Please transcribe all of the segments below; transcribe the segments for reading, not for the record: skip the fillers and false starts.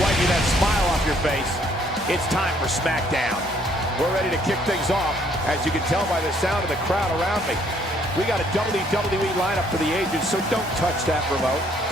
wiping that smile off your face. It's time for Smackdown. We're ready to kick things off, as you can tell by the sound of the crowd around me. We got a WWE lineup for the ages, so don't touch that remote.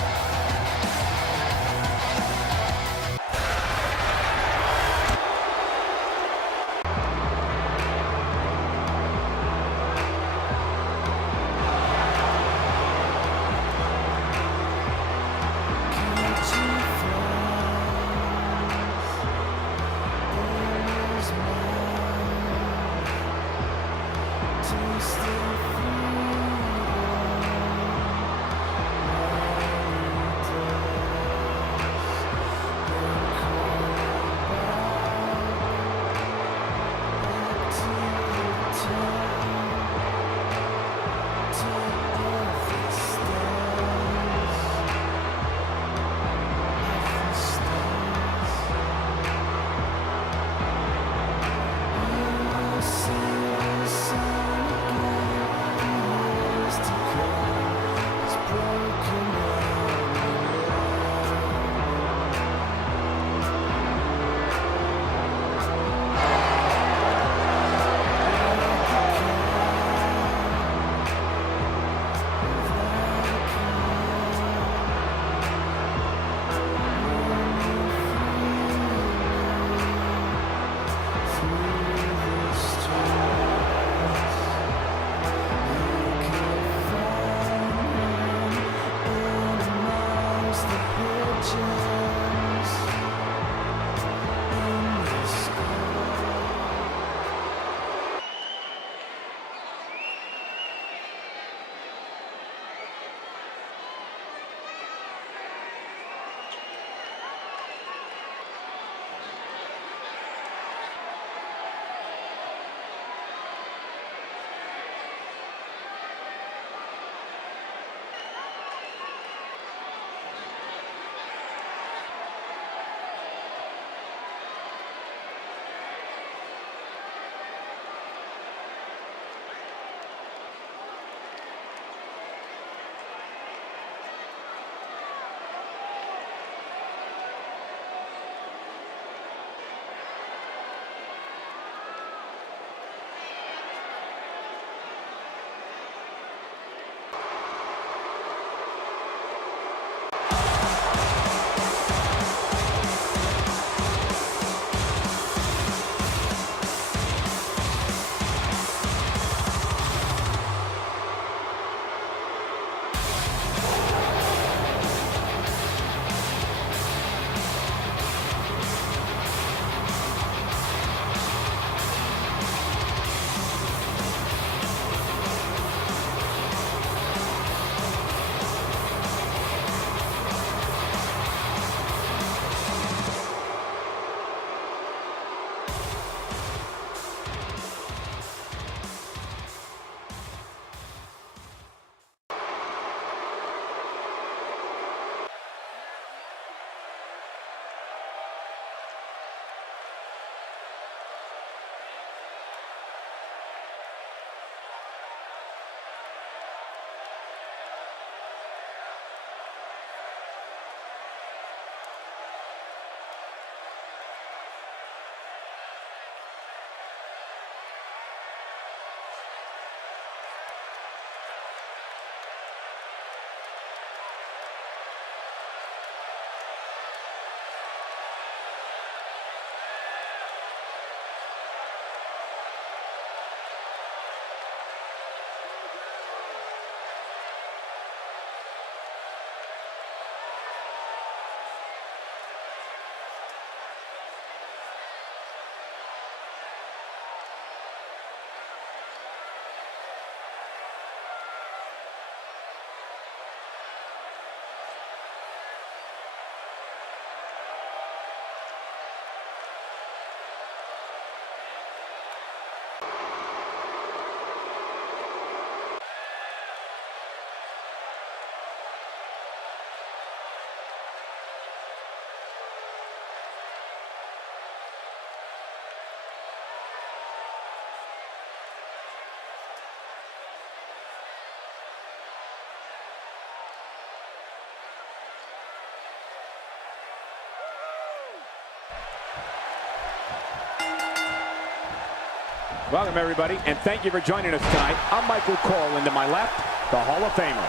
Welcome, everybody, and thank you for joining us tonight. I'm Michael Cole, and to my left, the Hall of Famer,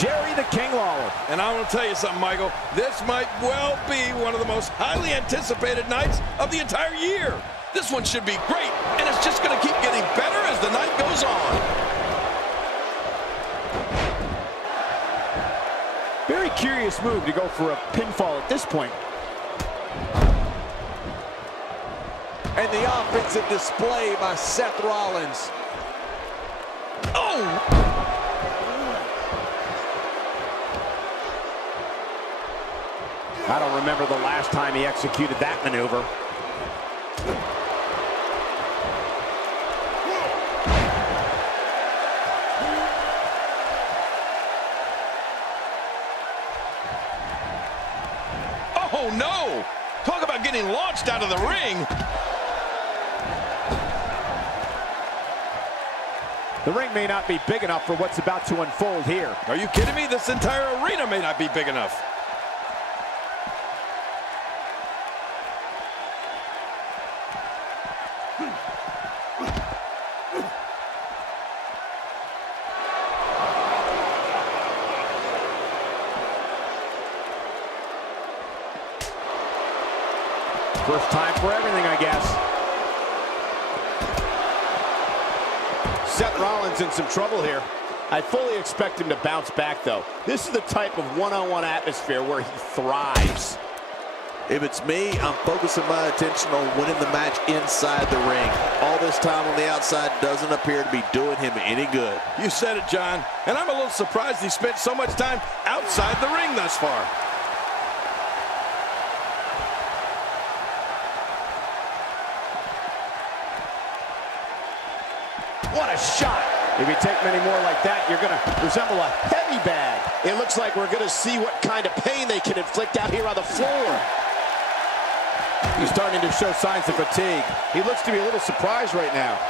Jerry the King Lawler. And I want to tell you something, Michael. This might well be one of the most highly anticipated nights of the entire year. This one should be great, and it's just going to keep getting better as the night goes on. Very curious move to go for a pinfall at this point. And the offensive display by Seth Rollins. Oh! I don't remember the last time he executed that maneuver. Oh, no! Talk about getting launched out of the ring. The ring may not be big enough for what's about to unfold here. Are you kidding me? This entire arena may not be big enough. First time for everything, I guess. Seth Rollins in some trouble here. I fully expect him to bounce back, though. This is the type of one-on-one atmosphere where he thrives. If it's me, I'm focusing my attention on winning the match inside the ring. All this time on the outside doesn't appear to be doing him any good. You said it, John. And I'm a little surprised he spent so much time outside the ring thus far. What a shot. If you take many more like that, you're going to resemble a heavy bag. It looks like we're going to see what kind of pain they can inflict out here on the floor. He's starting to show signs of fatigue. He looks to be a little surprised right now.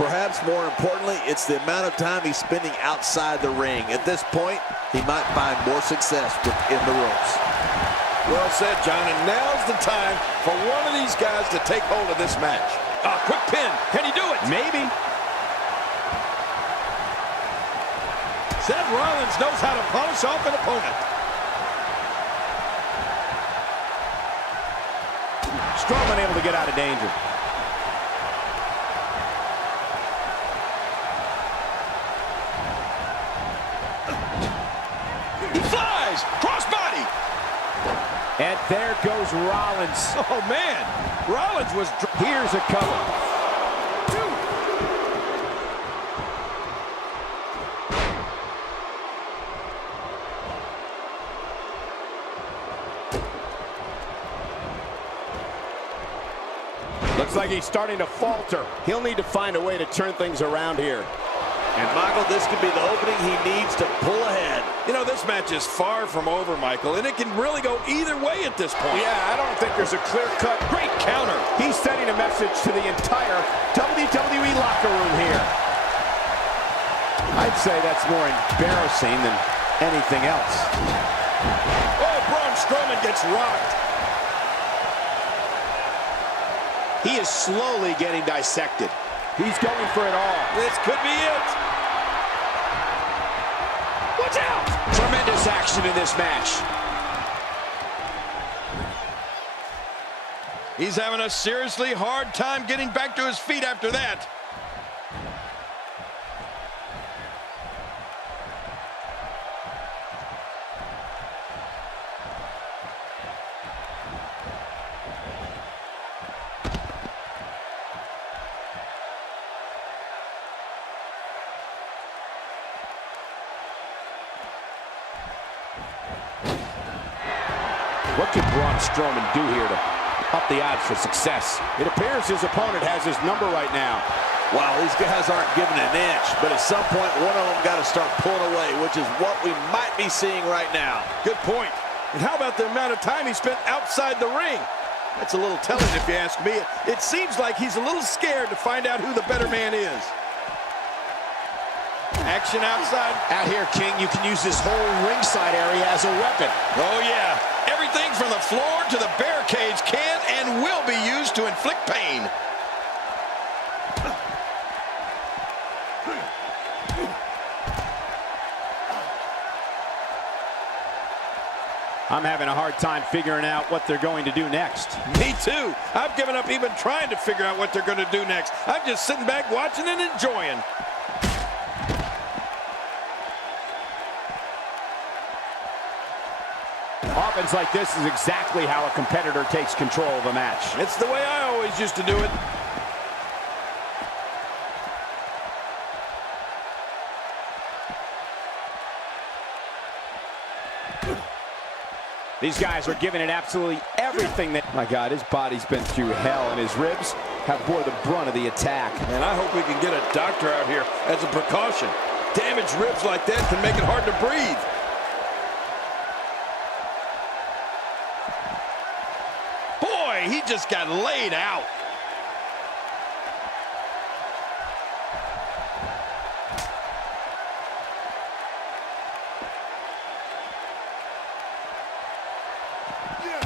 Perhaps more importantly, it's the amount of time he's spending outside the ring. At this point, he might find more success within the ropes. Well said, John, and now's the time for one of these guys to take hold of this match. Quick pin. Can he do it? Maybe. Seth Rollins knows how to polish off an opponent. Strowman able to get out of danger. He flies! Crossbody! And there goes Rollins. Oh, man. Rollins was... Here's a cover. Looks like he's starting to falter. He'll need to find a way to turn things around here. And, Michael, this could be the opening he needs to pull ahead. You know, this match is far from over, Michael, and it can really go either way at this point. Yeah, I don't think there's a clear-cut. Great counter. He's sending a message to the entire WWE locker room here. I'd say that's more embarrassing than anything else. Oh, Braun Strowman gets rocked. He is slowly getting dissected. He's going for it all. This could be it. Watch out! Tremendous action in this match. He's having a seriously hard time getting back to his feet after that. What can Braun Strowman do here to up the odds for success? It appears his opponent has his number right now. Wow, these guys aren't giving an inch, but at some point, one of them got to start pulling away, which is what we might be seeing right now. Good point. And how about the amount of time he spent outside the ring? That's a little telling if you ask me. It seems like he's a little scared to find out who the better man is. Action outside. Out here, King, you can use this whole ringside area as a weapon. Oh, yeah. Everything from the floor to the barricades can and will be used to inflict pain. I'm having a hard time figuring out what they're going to do next. Me too. I've given up even trying to figure out what they're going to do next. I'm just sitting back watching and enjoying. Offense like this is exactly how a competitor takes control of a match. It's the way I always used to do it. These guys are giving it absolutely everything. My God, his body's been through hell, and his ribs have bore the brunt of the attack. And I hope we can get a doctor out here as a precaution. Damaged ribs like that can make it hard to breathe. Boy, he just got laid out.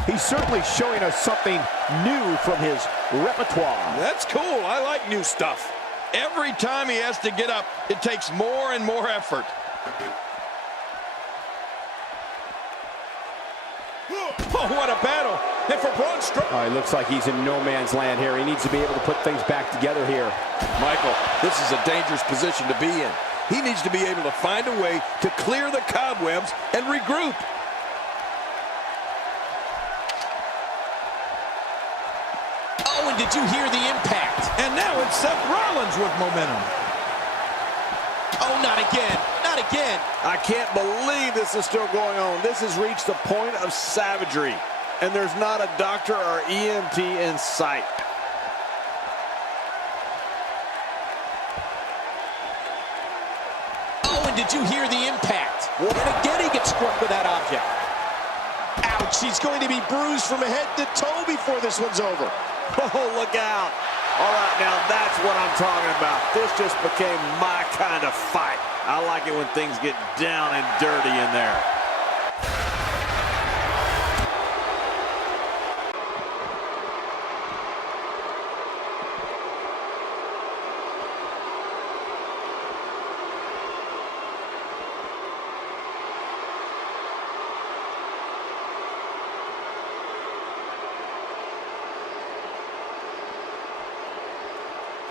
He's certainly showing us something new from his repertoire. That's cool. I like new stuff. Every time he has to get up, it takes more and more effort. Oh, what a battle. And for Braun Strowman. Oh, it looks like he's in no man's land here. He needs to be able to put things back together here. Michael, this is a dangerous position to be in. He needs to be able to find a way to clear the cobwebs and regroup. Oh, and did you hear the impact? And now it's Seth Rollins with momentum. Oh, not again. Not again. I can't believe this is still going on. This has reached the point of savagery, and there's not a doctor or EMT in sight. Oh, and did you hear the impact? And again, he gets struck with that object. Ouch, he's going to be bruised from head to toe before this one's over. Oh, look out. All right, now that's what I'm talking about. This just became my kind of fight. I like it when things get down and dirty in there.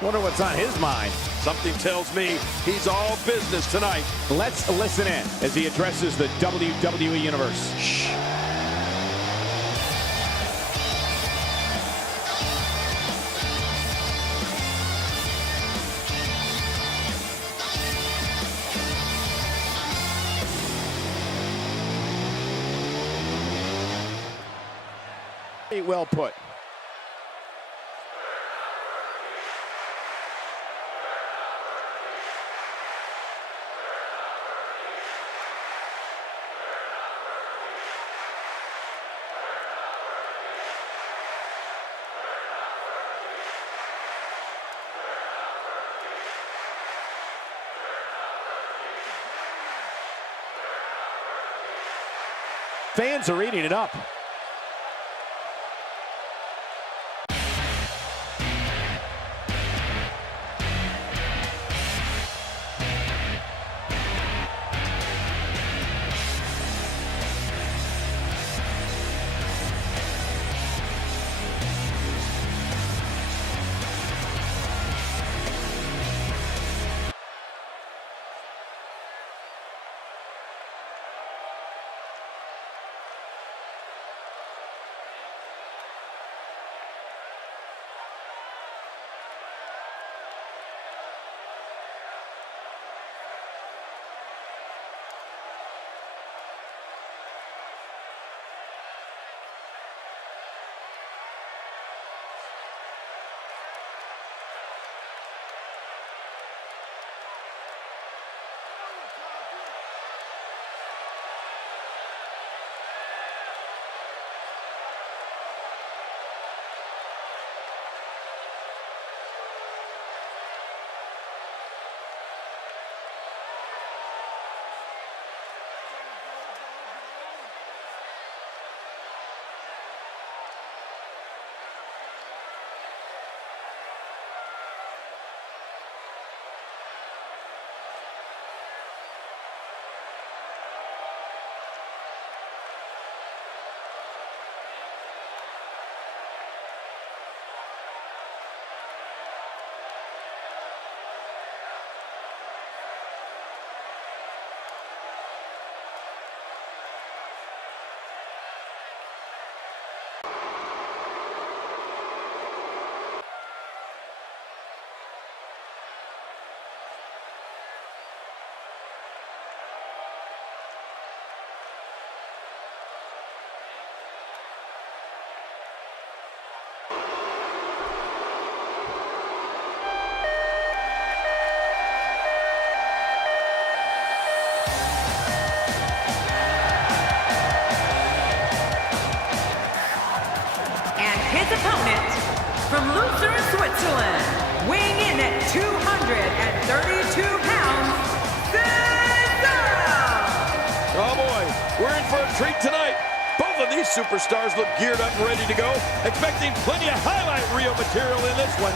Wonder what's on his mind. Something tells me he's all business tonight. Let's listen in as he addresses the WWE Universe. Shh. Well put. Fans are eating it up. his opponent, from Lucerne, Switzerland, weighing in at 232 pounds, Cesaro! Oh boy, we're in for a treat tonight. Both of these superstars look geared up and ready to go, expecting plenty of highlight reel material in this one.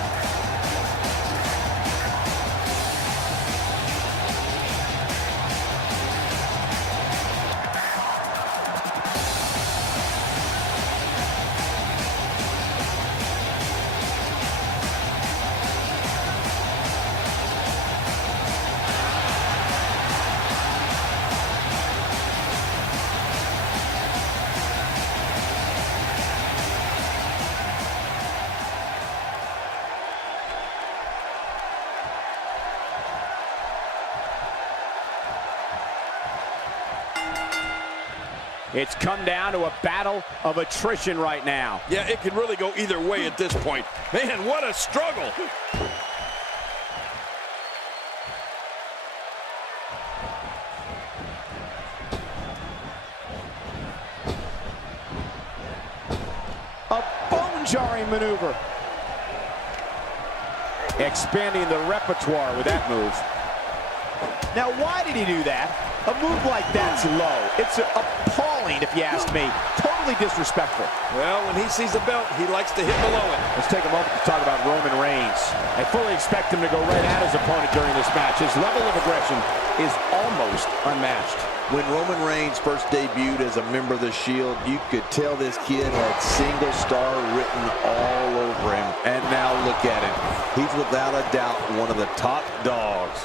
It's come down to a battle of attrition right now. Yeah, it could really go either way at this point. Man, what a struggle. A bone-jarring maneuver. Expanding the repertoire with that move. Now, why did he do that? A move like that's low. It's appalling, if you ask me. Totally disrespectful. Well, when he sees a belt, he likes to hit below it. Let's take a moment to talk about Roman Reigns. I fully expect him to go right at his opponent during this match. His level of aggression is almost unmatched. When Roman Reigns first debuted as a member of the Shield, you could tell this kid had single star written all over him. And now look at him. He's without a doubt one of the top dogs.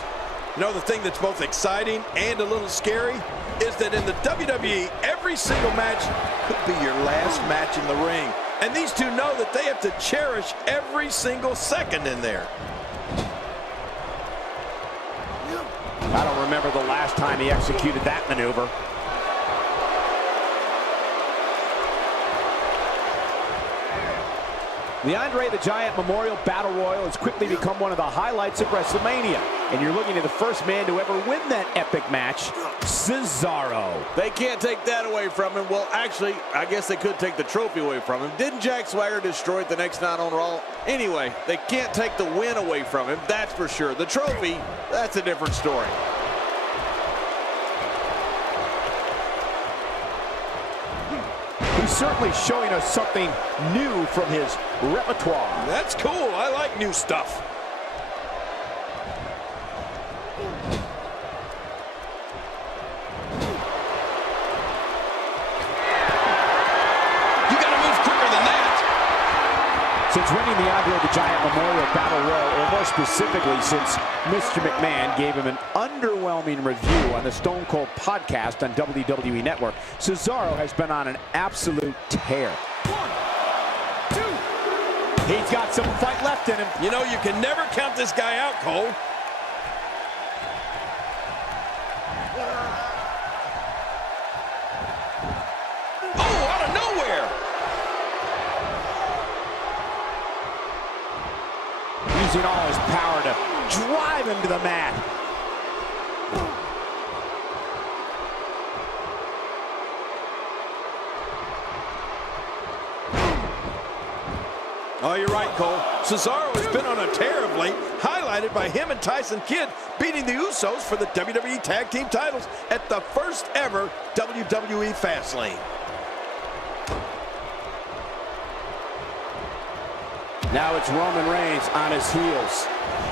You know, the thing that's both exciting and a little scary is that in the WWE, every single match could be your last match in the ring. And these two know that they have to cherish every single second in there. I don't remember the last time he executed that maneuver. The Andre the Giant Memorial Battle Royal has quickly become one of the highlights of WrestleMania. And you're looking at the first man to ever win that epic match, Cesaro. They can't take that away from him. Well, actually, I guess they could take the trophy away from him. Didn't Jack Swagger destroy it the next night on Raw? Anyway, they can't take the win away from him, that's for sure. The trophy, that's a different story. He's certainly showing us something new from his repertoire. That's cool. I like new stuff. You got to move quicker than that. Since winning the Andre the Giant Memorial Battle Royal, or more specifically since Mr. McMahon gave him an underwhelming review on the Stone Cold podcast on WWE Network, Cesaro has been on an absolute tear. 1, 2. He's got some fight left in him. You know, you can never count this guy out, Cole. Oh, out of nowhere. Using all his power to drive him to the mat. Oh, you're right, Cole. Cesaro has been on a tear of late, highlighted by him and Tyson Kidd beating the Usos for the WWE Tag Team titles at the first ever WWE Fastlane. Now it's Roman Reigns on his heels.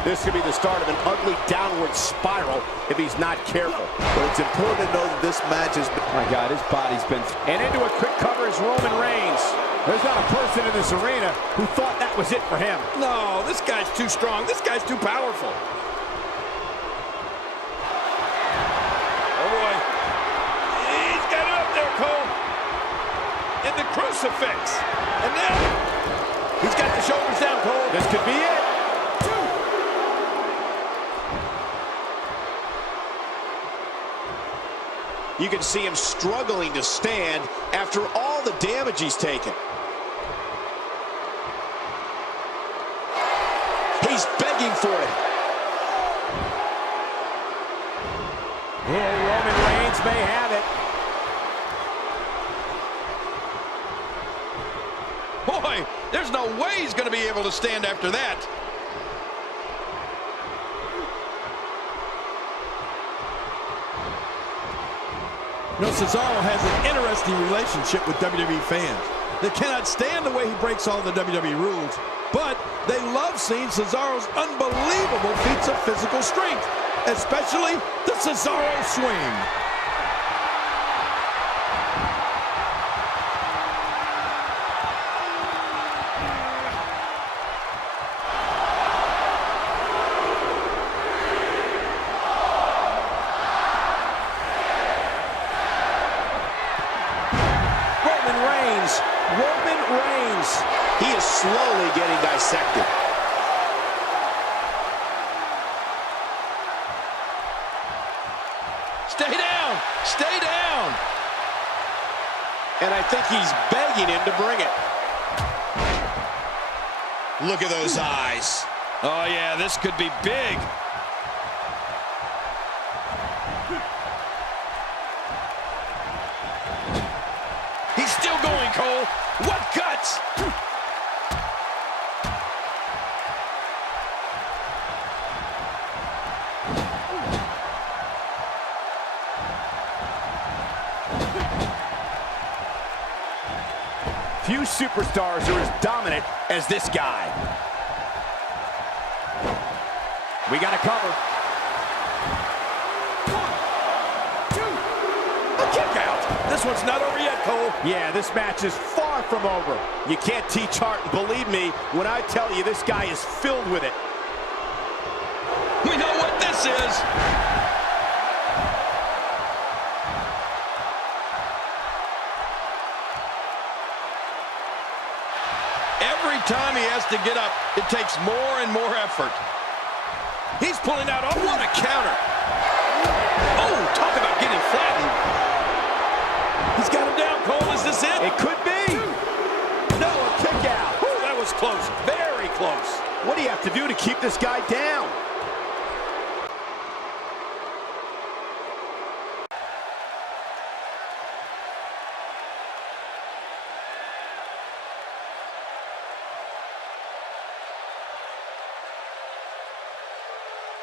This could be the start of an ugly downward spiral if he's not careful. But it's important to know that this match has been... My God, his body's been... And into a quick cover is Roman Reigns. There's not a person in this arena who thought that was it for him. No, this guy's too strong. This guy's too powerful. Oh, boy. He's got it up there, Cole. In the crucifix. And now he's got the shoulders down, Cole. This could be it. 2. You can see him struggling to stand after all the damage he's taken. He's begging for it. Oh, Roman Reigns may have it. Boy, There's no way he's going to be able to stand after that. You know, Cesaro has an interesting relationship with WWE fans. They cannot stand the way he breaks all the WWE rules, but they love seeing Cesaro's unbelievable feats of physical strength, especially the Cesaro swing. Roman Reigns. He is slowly getting dissected. Stay down! Stay down! And I think he's begging him to bring it. Look at those eyes. Oh, yeah, this could be big. He's still going, Cole. What guts! Few superstars are as dominant as this guy. We got a cover. 1, 2. A kick out. This one's not over yet, Cole. Yeah, this match is far from over. You can't teach heart, and believe me when I tell you this guy is filled with it. We know what this is. Every time he has to get up, it takes more and more effort. He's pulling out. Oh, what a counter. Oh, talk about getting flattened. He's got him down, Cole. Is this it? It could be. No, a kick out. Ooh, that was close. Very close. What do you have to do to keep this guy down?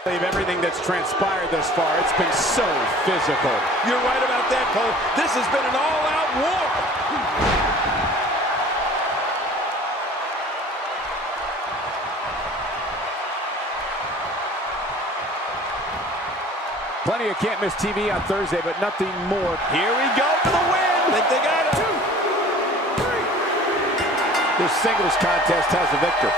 Everything that's transpired thus far, it's been so physical. You're right about that, Cole. This has been an all-out war. Plenty of can't-miss TV on Thursday, but nothing more. Here we go for the win. Think they got it. 2, 3. This singles contest has a victor.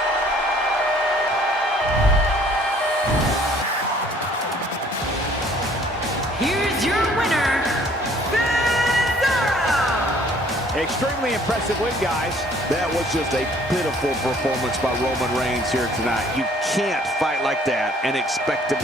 Here's your winner, Cesaro! Extremely impressive win, guys. That was just a pitiful performance by Roman Reigns here tonight. You can't fight like that and expect to be.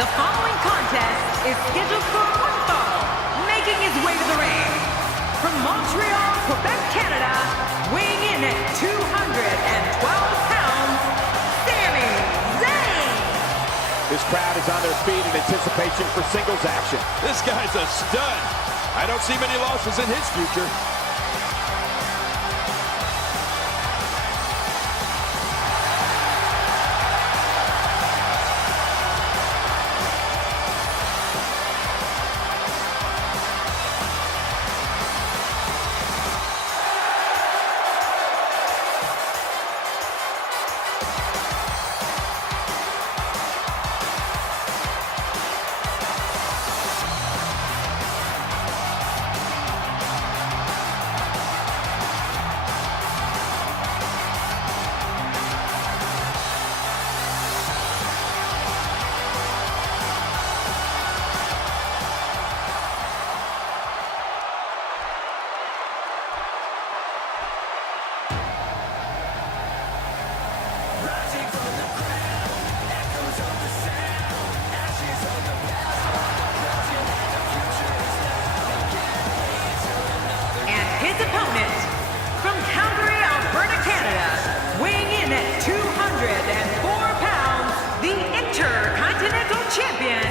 The following contest is scheduled for one fall, making his way to the ring. From Montreal, Quebec, Canada, weighing in at 212 pounds, Sami Zayn. The This crowd is on their feet in anticipation for singles action. This guy's a stud. I don't see many losses in his future. His opponent, from Calgary, Alberta, Canada, weighing in at 204 pounds, the Intercontinental Champion,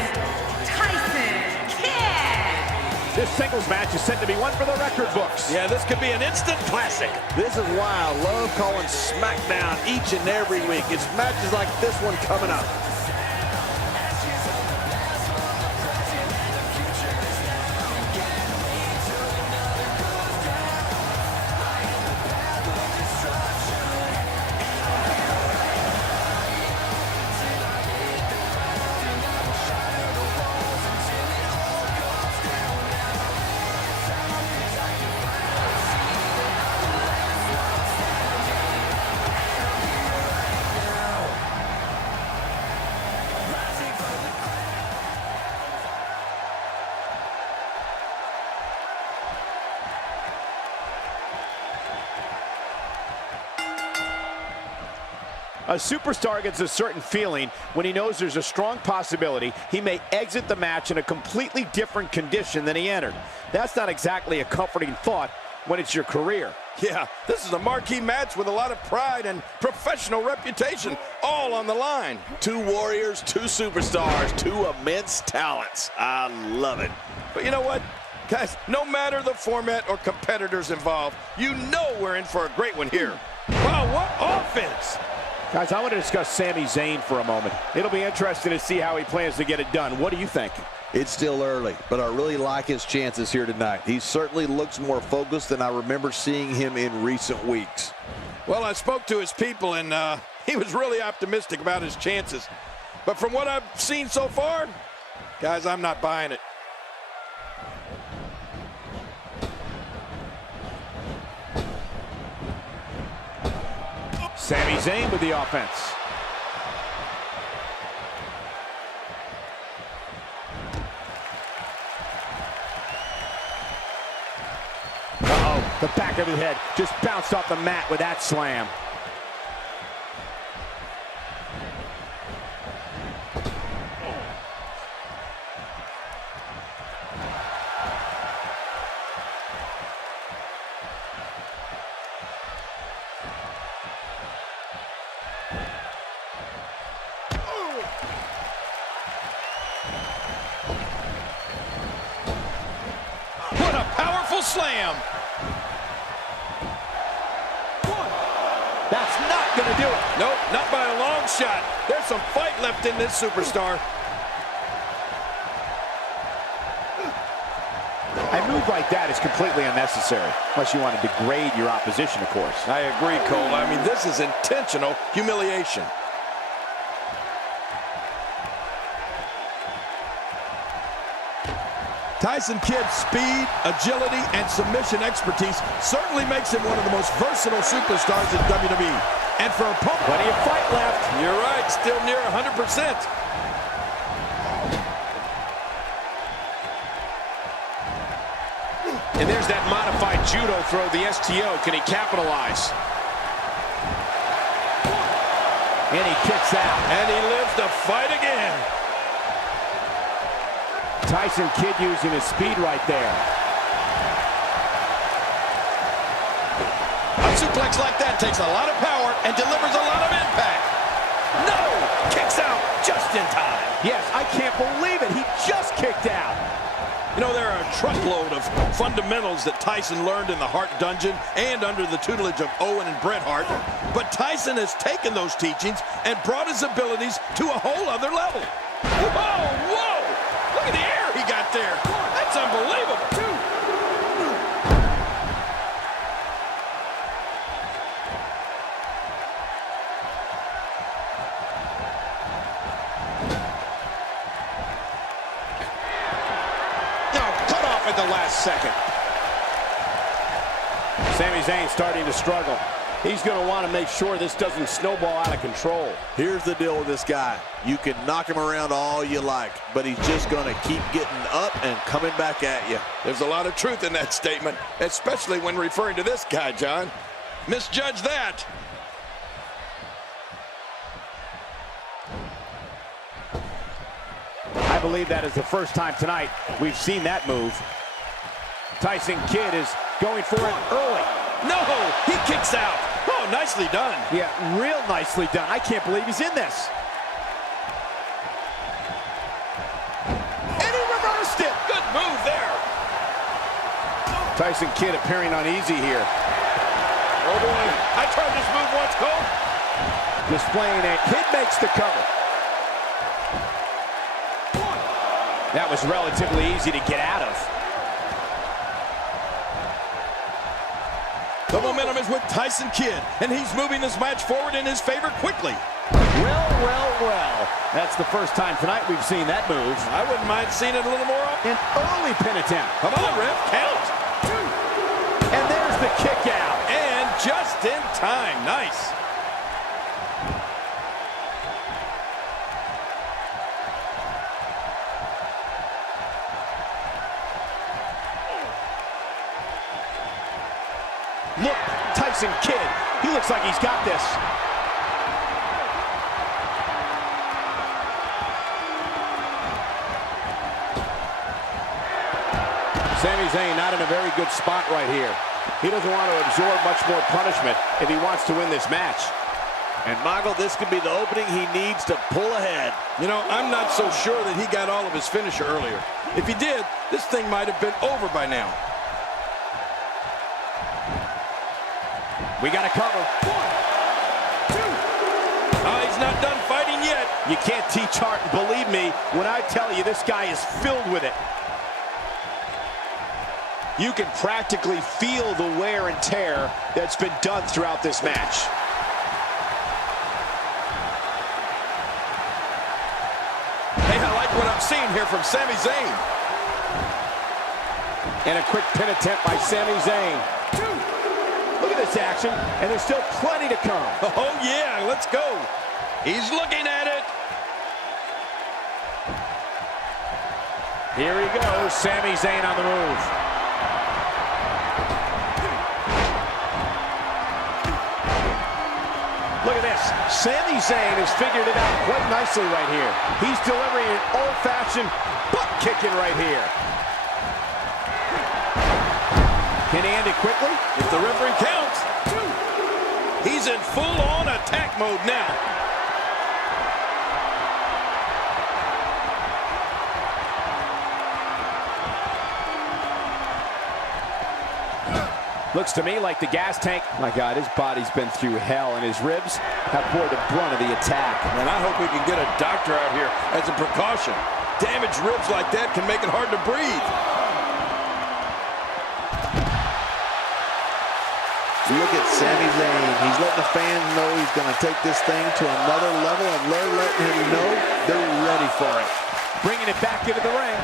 Tyson Kidd. This singles match is set to be one for the record books. Yeah, this could be an instant classic. This is why I love calling Smackdown each and every week. It's matches like this one coming up. A superstar gets a certain feeling when he knows there's a strong possibility he may exit the match in a completely different condition than he entered. That's not exactly a comforting thought when it's your career. Yeah, this is a marquee match with a lot of pride and professional reputation, all on the line. Two warriors, two superstars, two immense talents. I love it. But you know what? Guys, no matter the format or competitors involved, you know we're in for a great one here. Wow, what offense! Guys, I want to discuss Sami Zayn for a moment. It'll be interesting to see how he plans to get it done. What do you think? It's still early, but I really like his chances here tonight. He certainly looks more focused than I remember seeing him in recent weeks. Well, I spoke to his people, and he was really optimistic about his chances. But from what I've seen so far, guys, I'm not buying it. Sami Zayn with the offense. Uh-oh, the back of his head just bounced off the mat with that slam. What a powerful slam! That's not going to do it. Nope, not by a long shot. There's some fight left in this superstar. A move like that is completely unnecessary, unless you want to degrade your opposition, of course. I agree, Cole. I mean, this is intentional humiliation. Tyson Kidd's speed, agility, and submission expertise certainly makes him one of the most versatile superstars in WWE. And for a pump, Plenty of fight left. you're right, still near 100%. And there's that modified judo throw, the STO. Can he capitalize? And he kicks out. And he lives to fight again. Tyson Kidd using his speed right there. A suplex like that takes a lot of power and delivers a lot of impact. No! Kicks out just in time. Yes, I can't believe it. He just kicked out. You know, there are a truckload of fundamentals that Tyson learned in the Hart Dungeon and under the tutelage of Owen and Bret Hart. But Tyson has taken those teachings and brought his abilities to a whole other level. Whoa, whoa! Look at the air he got there. That's unbelievable. At the last second. Sami Zayn starting to struggle. He's going to want to make sure this doesn't snowball out of control. Here's the deal with this guy. You can knock him around all you like, but he's just going to keep getting up and coming back at you. There's a lot of truth in that statement, especially when referring to this guy, John. Misjudge that. I believe that is the first time tonight we've seen that move. Tyson Kidd is going for it early. No, he kicks out. Oh, nicely done. Yeah, real nicely done. I can't believe he's in this. And he reversed it. Good move there. Tyson Kidd appearing uneasy here. Oh, boy. I tried this move once, Cole. Displaying it. Kidd makes the cover. That was relatively easy to get out of. The momentum is with Tyson Kidd, and he's moving this match forward in his favor quickly. Well. That's the first time tonight we've seen that move. I wouldn't mind seeing it a little more often. An early pin attempt. Come on, ref, count. And there's the kick out. And just in time. Nice. Look, Tyson Kidd. He looks like he's got this. Sami Zayn not in a very good spot right here. He doesn't want to absorb much more punishment if he wants to win this match. And Michael, this could be the opening he needs to pull ahead. You know, I'm not so sure that he got all of his finisher earlier. If he did, this thing might have been over by now. We got to cover. 1, 2. Oh, he's not done fighting yet. You can't teach Hart, and believe me when I tell you this guy is filled with it. You can practically feel the wear and tear that's been done throughout this match. Hey, I like what I'm seeing here from Sami Zayn. And a quick pin attempt by Sami Zayn. Look at this action, and there's still plenty to come. Oh, yeah, let's go. He's looking at it. Here he goes, Sami Zayn on the move. Look at this. Sami Zayn has figured it out quite nicely right here. He's delivering an old-fashioned butt kicking right here. Can he end it quickly? If the referee counts. He's in full-on attack mode now. Looks to me like the gas tank. My God, his body's been through hell, and his ribs have bore the brunt of the attack. And I hope we can get a doctor out here as a precaution. Damaged ribs like that can make it hard to breathe. Look at Sami Zayn. He's letting the fans know he's going to take this thing to another level, and they're letting him know they're ready for it. Bringing it back into the ring.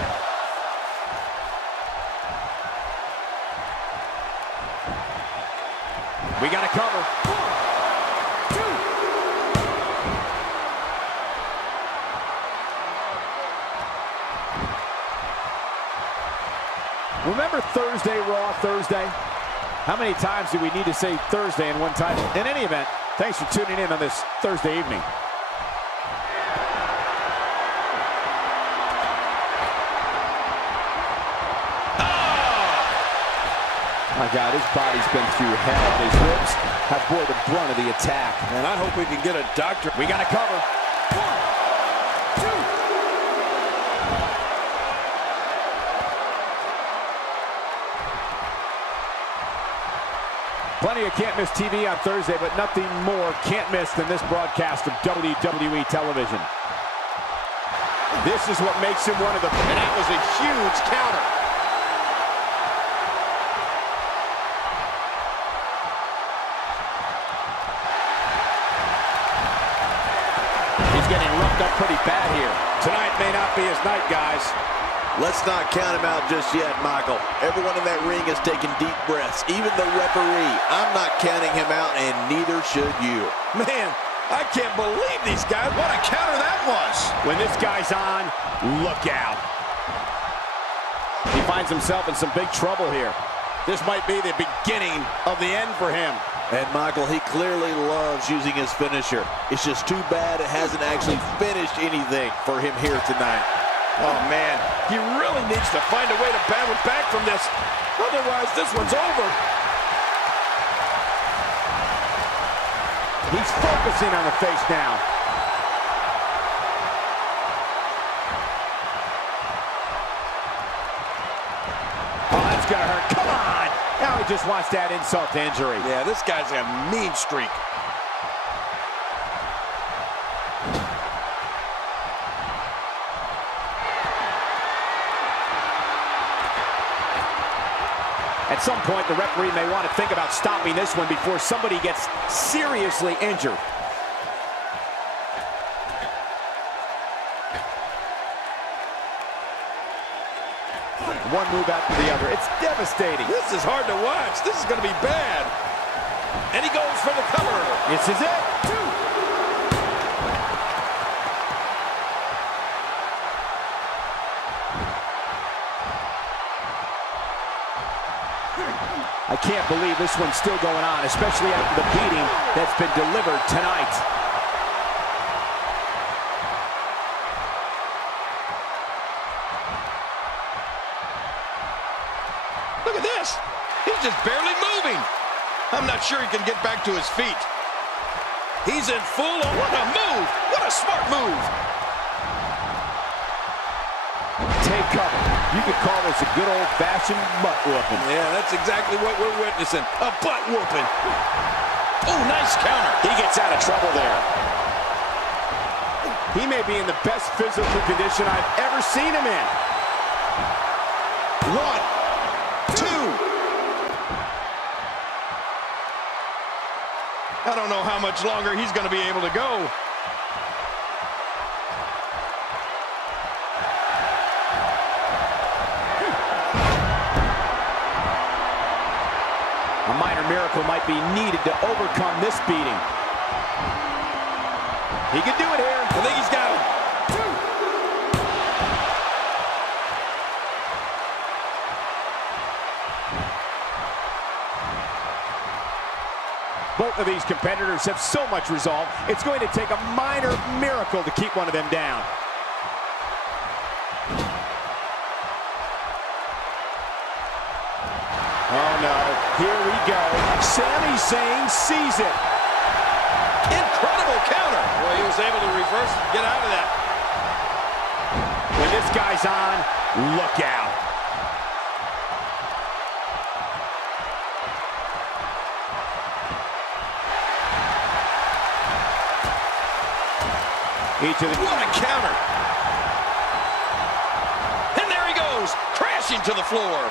We got to cover. 1, 2. Remember Thursday, Raw Thursday? How many times do we need to say Thursday in one title? In any event, thanks for tuning in on this Thursday evening. My God, his body's been through hell. His ribs have bore the brunt of the attack. And I hope we can get a doctor. We got to cover. 1, 2. Plenty of can't-miss TV on Thursday, but nothing more can't-miss than this broadcast of WWE television. This is what makes him one of the... And that was a huge counter. He's getting roughed up pretty bad here. Tonight may not be his night, guys. Let's not count him out just yet, Michael. Everyone in that ring is taking deep breaths, even the referee. I'm not counting him out, and neither should you. Man, I can't believe these guys. What a counter that was. When this guy's on, look out. He finds himself in some big trouble here. This might be the beginning of the end for him. And Michael, he clearly loves using his finisher. It's just too bad it hasn't actually finished anything for him here tonight. Oh, man, he really needs to find a way to battle back from this. Otherwise, this one's over. He's focusing on the face now. Oh, that's gonna hurt. Come on! Now he just wants that insult to injury. Yeah, this guy's a mean streak. At some point, the referee may want to think about stopping this one before somebody gets seriously injured. One move after the other. It's devastating. This is hard to watch. This is going to be bad. And he goes for the cover. This is it. I can't believe this one's still going on, especially after the beating that's been delivered tonight. Look at this. He's just barely moving. I'm not sure he can get back to his feet. He's in full on. What a move. What a smart move. Take cover. You could call this a good old-fashioned butt whooping. Yeah, that's exactly what we're witnessing. A butt whooping. Oh, nice counter. He gets out of trouble there. He may be in the best physical condition I've ever seen him in. 1, 2. I don't know how much longer he's going to be able to go. A minor miracle might be needed to overcome this beating. He could do it here. I think he's got him. Both of these competitors have so much resolve, it's going to take a minor miracle to keep one of them down. Oh no, here we go. Sami Zayn sees it. Incredible counter. Boy, he was able to reverse and get out of that. When this guy's on, look out. What a counter. And there he goes, crashing to the floor.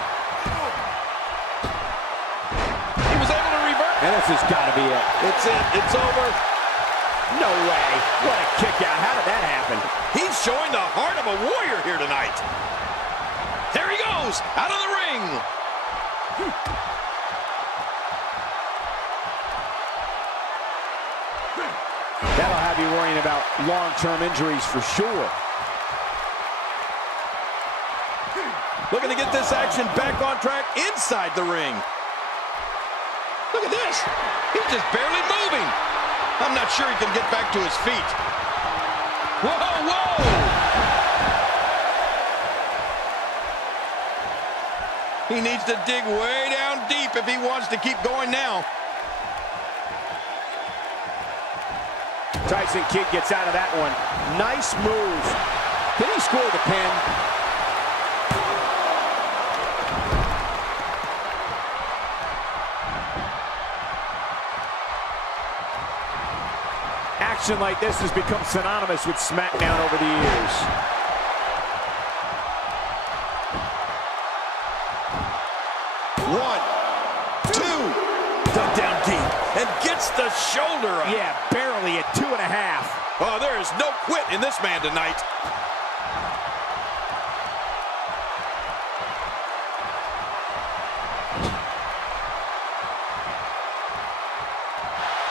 He was able to reverse. And this has got to be it. It's it. It's over. No way. What a kick out. How did that happen? He's showing the heart of a warrior here tonight. There he goes, out of the ring. That'll have you worrying about long-term injuries for sure. Looking to get this action back on track inside the ring. Look at this. He's just barely moving. I'm not sure he can get back to his feet. Whoa, whoa! He needs to dig way down deep if he wants to keep going now. Tyson Kidd gets out of that one. Nice move. Did he score the pin? Action like this has become synonymous with Smackdown over the years. One, two, dug down deep, and gets the shoulder up. Yeah, barely at 2.5. Oh, there is no quit in this man tonight.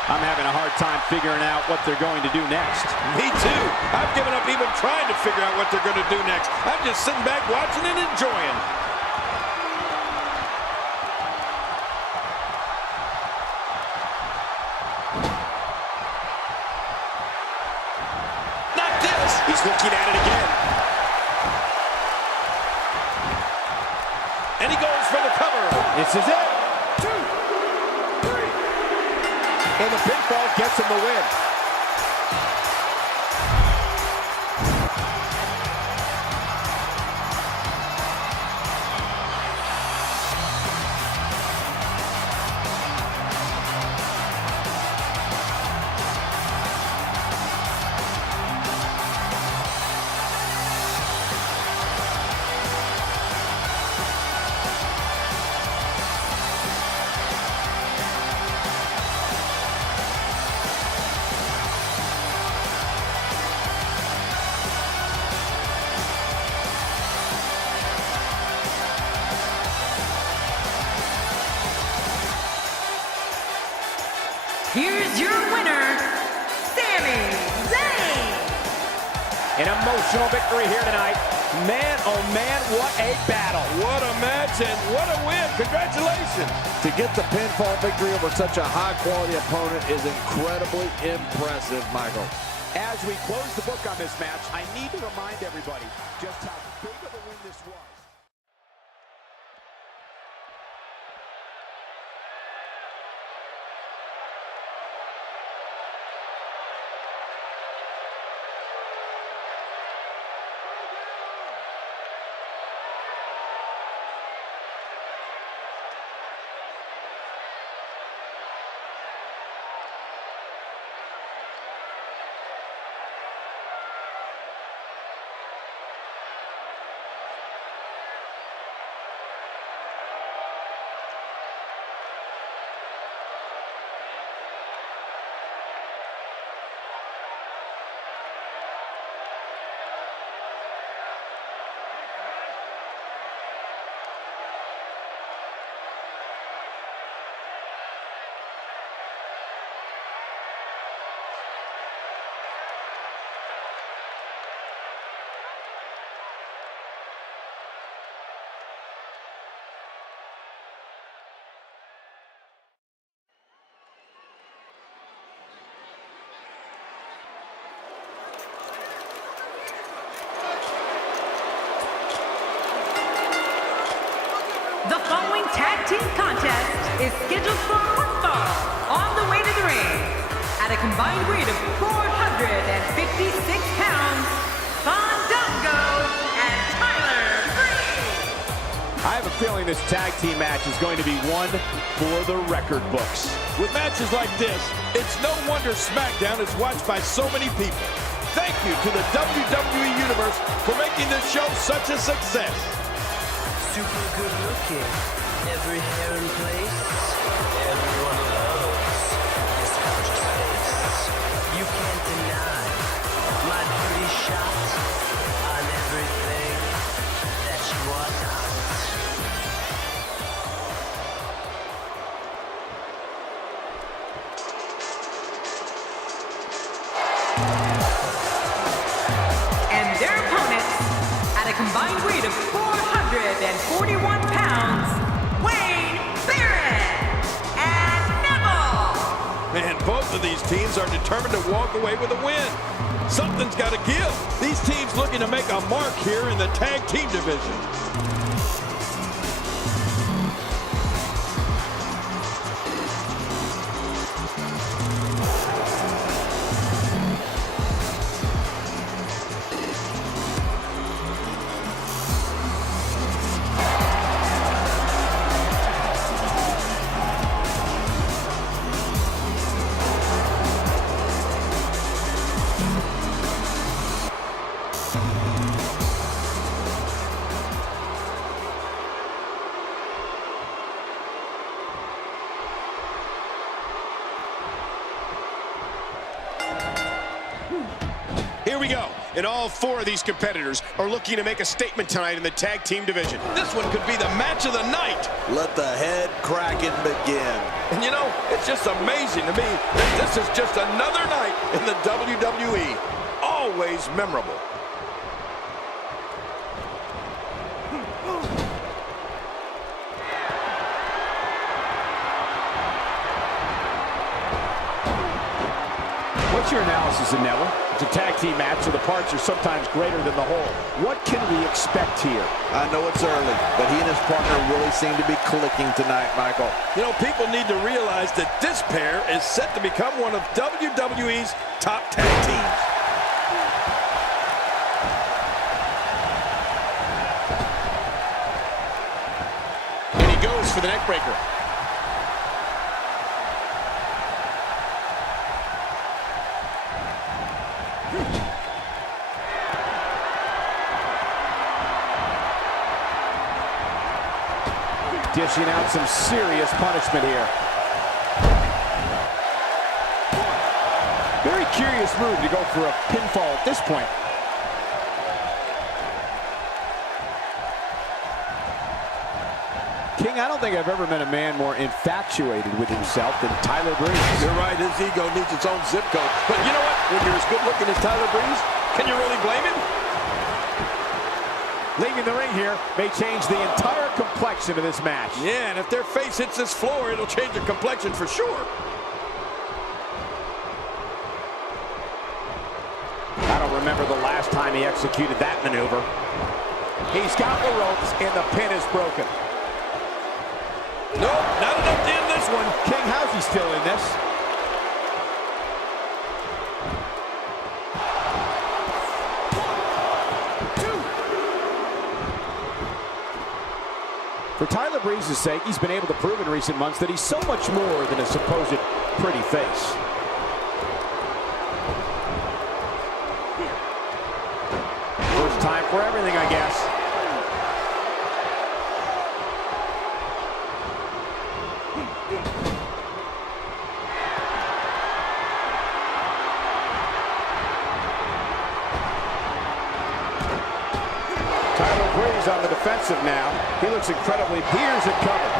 I'm having a hard time figuring out what they're going to do next. Me too. I've given up even trying to figure out what they're going to do next. I'm just sitting back watching and enjoying. Not this. He's looking at it again. And he goes for the cover. This is it. And the pinfall gets him the win. Here's your winner, Sami Zayn. An emotional victory here tonight. Man, oh man, what a battle. What a match and what a win. Congratulations. To get the pinfall victory over such a high-quality opponent is incredibly impressive, Michael. As we close the book on this match, I need to remind everybody just how big of a win this was. The following tag team contest is scheduled for one fall on the way to the ring. At a combined weight of 456 pounds, Fandango and Tyler Breeze. I have a feeling this tag team match is going to be one for the record books. With matches like this, it's no wonder SmackDown is watched by so many people. Thank you to the WWE Universe for making this show such a success. Super good looking, every hair in place, everyone loves this gorgeous face. You can't deny my pretty shot on everything that you are not. And their opponents, at a combined weight of 441 pounds, Wayne Barrett and Neville. Man, both of these teams are determined to walk away with a win. Something's got to give. These teams looking to make a mark here in the tag team division. Here we go. And all four of these competitors are looking to make a statement tonight in the tag team division. This one could be the match of the night. Let the head cracking begin. And you know, it's just amazing to me that this is just another night in the WWE. Always memorable. What's your analysis, Neville? It's a tag team match, so the parts are sometimes greater than the whole. What can we expect here? I know it's early, but he and his partner really seem to be clicking tonight, Michael. You know, people need to realize that this pair is set to become one of WWE's top tag teams. And he goes for the neck breaker. Dishing out some serious punishment here. Very curious move to go for a pinfall at this point. King, I don't think I've ever met a man more infatuated with himself than Tyler Breeze. You're right, his ego needs its own zip code. But you know what? When you're as good looking as Tyler Breeze, can you really blame him? Leaving the ring here may change the entire complexion of this match. Yeah, and if their face hits this floor, it'll change their complexion for sure. I don't remember the last time he executed that maneuver. He's got the ropes, and the pin is broken. Nope, not enough to end this one. King, how's he still in this? For Tyler Breeze's sake, he's been able to prove in recent months that he's so much more than a supposed pretty face. First time for everything, I guess. Tyler Breeze on the defensive now. He looks incredibly. Peters it covered.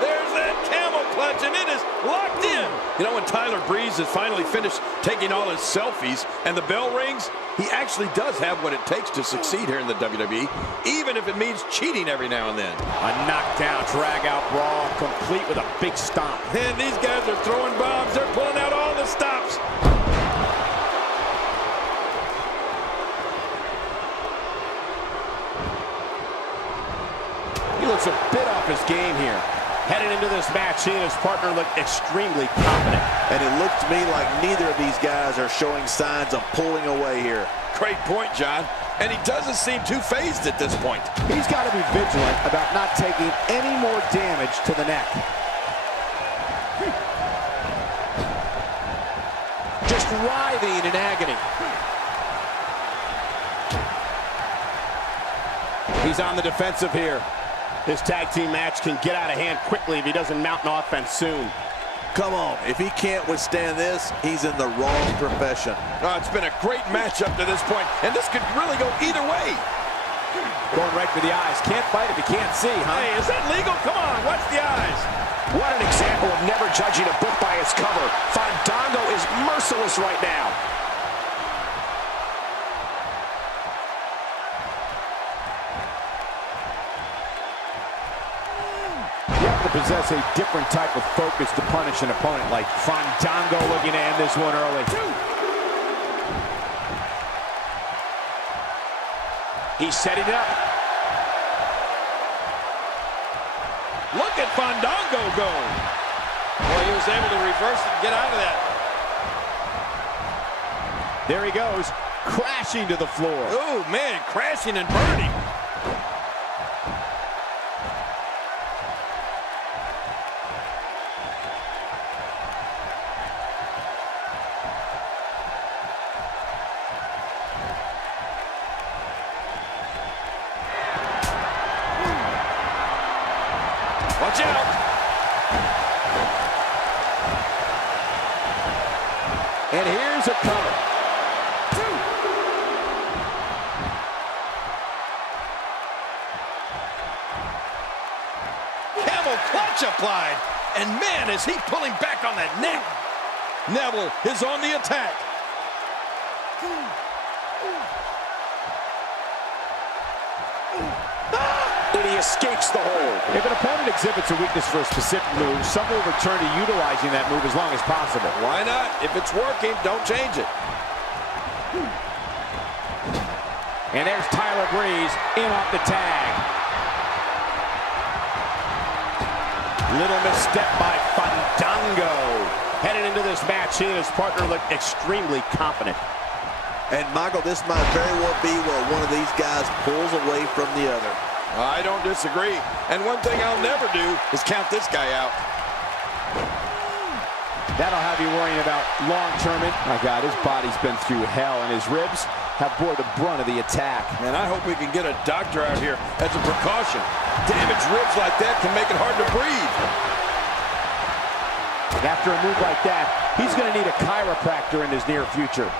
There's that camel clutch, and it is locked in. You know, when Tyler Breeze has finally finished taking all his selfies and the bell rings, he actually does have what it takes to succeed here in the WWE, even if it means cheating every now and then. A knockdown, drag-out brawl, complete with a big stomp. And these guys are throwing bombs. They're pulling out all the stops. He looks a bit off his game here. Headed into this match, he and his partner look extremely confident. And it looks to me like neither of these guys are showing signs of pulling away here. Great point, John. And he doesn't seem too phased at this point. He's got to be vigilant about not taking any more damage to the neck. Just writhing in agony. He's on the defensive here. This tag team match can get out of hand quickly if he doesn't mount an offense soon. Come on, if he can't withstand this, he's in the wrong profession. Oh, it's been a great match up to this point, and this could really go either way. Going right for the eyes. Can't fight if you can't see, huh? Hey, is that legal? Come on, watch the eyes. What an example of never judging a book by its cover. Fandango is merciless right now. You have to possess a different type of focus to punish an opponent like Fandango, looking to end this one early. He's setting it up. Look at Fandango go. Boy, he was able to reverse it and get out of that. There he goes, crashing to the floor. Oh, man, crashing and burning. Watch out. And here's a cover. Camel clutch applied. And man, is he pulling back on that neck. Neville is on the attack. And he escapes the hold. If an opponent exhibits a weakness for a specific move, some will return to utilizing that move as long as possible. Why not? If it's working, don't change it. And there's Tyler Breeze in off the tag. Little misstep by Fandango. Headed into this match, he and his partner look extremely confident. And Michael, this might very well be where one of these guys pulls away from the other. I don't disagree. And one thing I'll never do is count this guy out. That'll have you worrying about long-term. My God, his body's been through hell, and his ribs have bore the brunt of the attack. Man, I hope we can get a doctor out here as a precaution. Damaged ribs like that can make it hard to breathe. And after a move like that, he's going to need a chiropractor in his near future.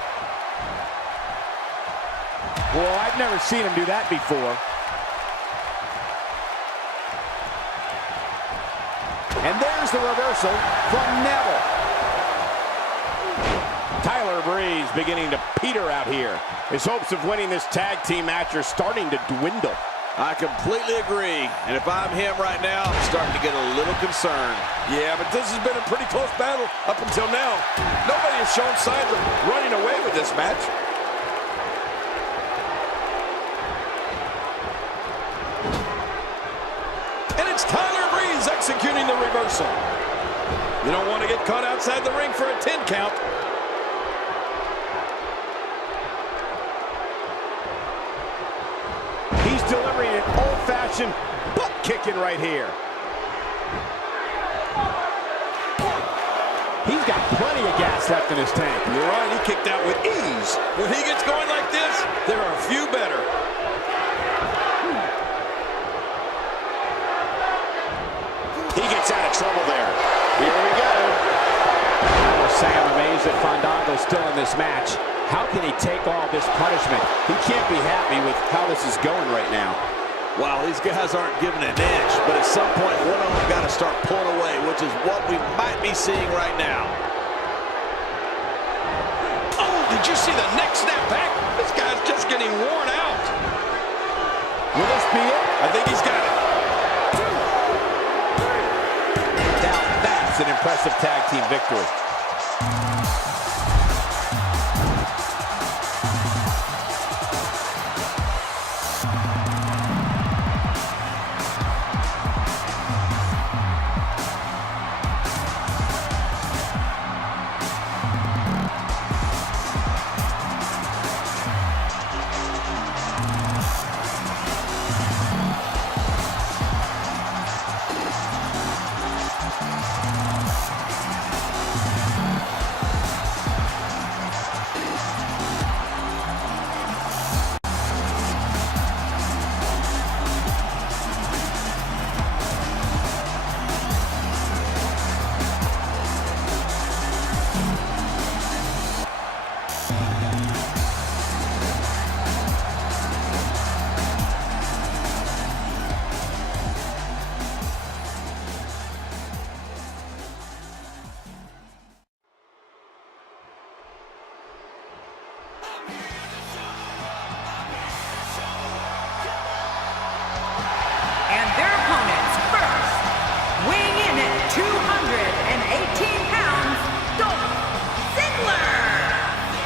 Well, I've never seen him do that before. And there's the reversal from Neville. Tyler Breeze beginning to peter out here. His hopes of winning this tag team match are starting to dwindle. I completely agree. And if I'm him right now, I'm starting to get a little concerned. Yeah, but this has been a pretty close battle up until now. Nobody has shown signs of running away with this match. And it's Tyler Breeze executing the reversal. You don't want to get caught outside the ring for a 10 count. He's delivering an old-fashioned butt kicking right here. He's got plenty of gas left in his tank. You're right, he kicked out with ease. When he gets going like this, there are a few better. He gets out of trouble there. Here we go. I will say I'm amazed that Fandango's still in this match. How can he take all this punishment? He can't be happy with how this is going right now. Wow, these guys aren't giving an inch, but at some point, one of them got to start pulling away, which is what we might be seeing right now. Oh, did you see the neck snap back? This guy's just getting worn out. Will this be it? I think he's got it. Now that's an impressive tag team victory. And their opponents first, weighing in at 218 pounds, Dolph Ziggler.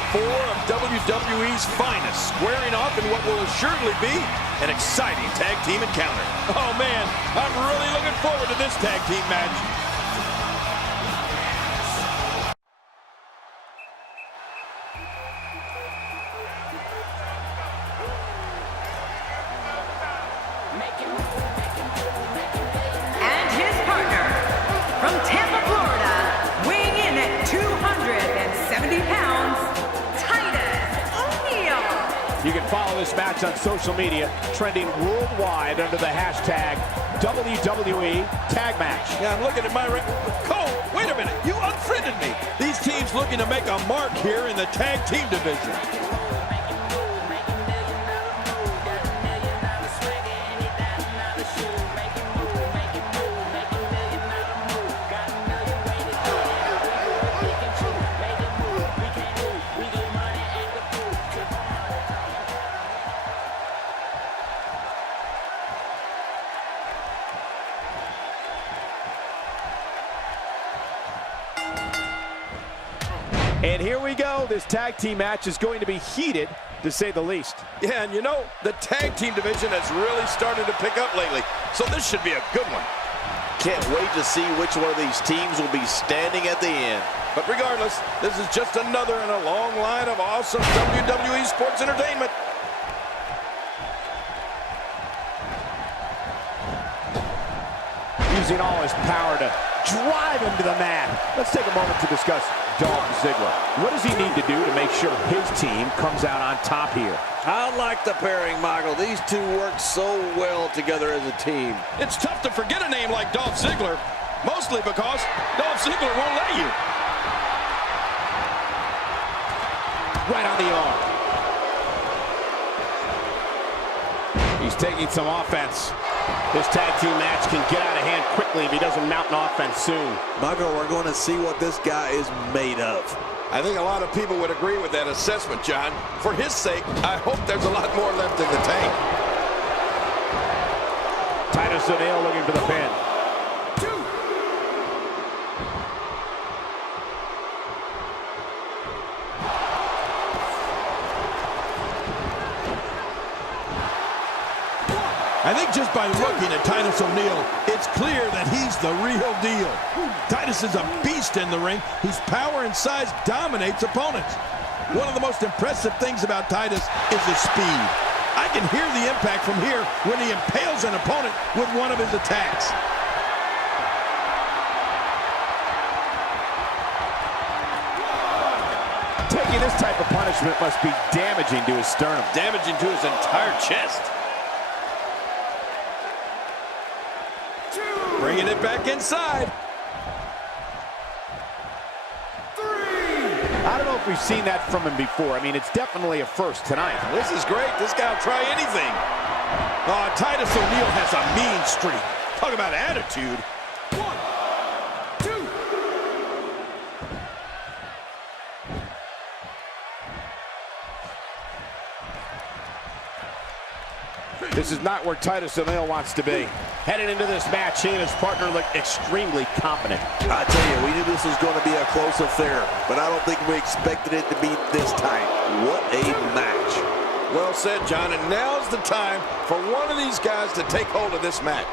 Four of WWE's finest squaring off in what will assuredly be an exciting tag team encounter. Oh man, I'm really looking forward to this tag team match. And his partner, from Tampa, Florida, weighing in at 270 pounds, Titus O'Neil. You can follow follow this match on social media, trending worldwide under the hashtag WWE Tag Match. Yeah, I'm looking at my Cole, wait a minute, you unfriended me. These teams looking to make a mark here in the tag team division. And here we go. This tag team match is going to be heated, to say the least. Yeah, and you know, the tag team division has really started to pick up lately, so this should be a good one. Can't wait to see which one of these teams will be standing at the end. But regardless, this is just another in a long line of awesome WWE sports entertainment. Using all his power to drive him to the mat. Let's take a moment to discuss Dolph Ziggler. What does he need to do to make sure his team comes out on top here? I like the pairing, Michael. These two work so well together as a team. It's tough to forget a name like Dolph Ziggler, mostly because Dolph Ziggler won't let you. Right on the arm. He's taking some offense. This tag team match can get out of hand quickly if he doesn't mount an offense soon. Michael, we're going to see what this guy is made of. I think a lot of people would agree with that assessment, John. For his sake, I hope there's a lot more left in the tank. Titus O'Neil looking for the pin. I think just by looking at Titus O'Neil, it's clear that he's the real deal. Titus is a beast in the ring. His power and size dominates opponents. One of the most impressive things about Titus is his speed. I can hear the impact from here when he impales an opponent with one of his attacks. Taking this type of punishment must be damaging to his sternum. Damaging to his entire chest. Bringing it back inside. I don't know if we've seen that from him before. I mean, it's definitely a first tonight. This is great. This guy will try anything. Oh, Titus O'Neil has a mean streak. Talk about attitude. 1, 2. This is not where Titus O'Neil wants to be. Headed into this match, he and his partner look extremely confident. I tell you, we knew this was going to be a close affair, but I don't think we expected it to be this tight. What a match. Well said, John, and now's the time for one of these guys to take hold of this match.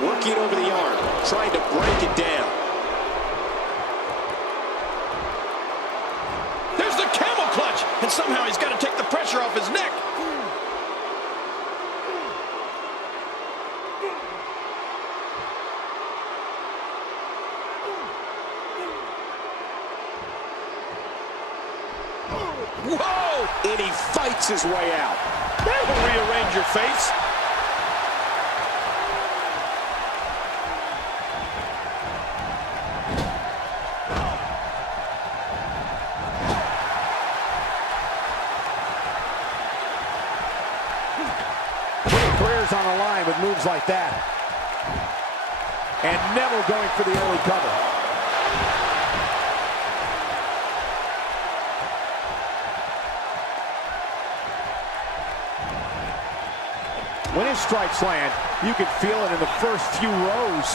Working over the arm, trying to break it down. There's the camel clutch, and somehow he's got to take the pressure off his neck. Whoa! And he fights his way out. That will rearrange your face. Putting careers on the line with moves like that. And Neville going for the early cover. When his strikes land, you can feel it in the first few rows.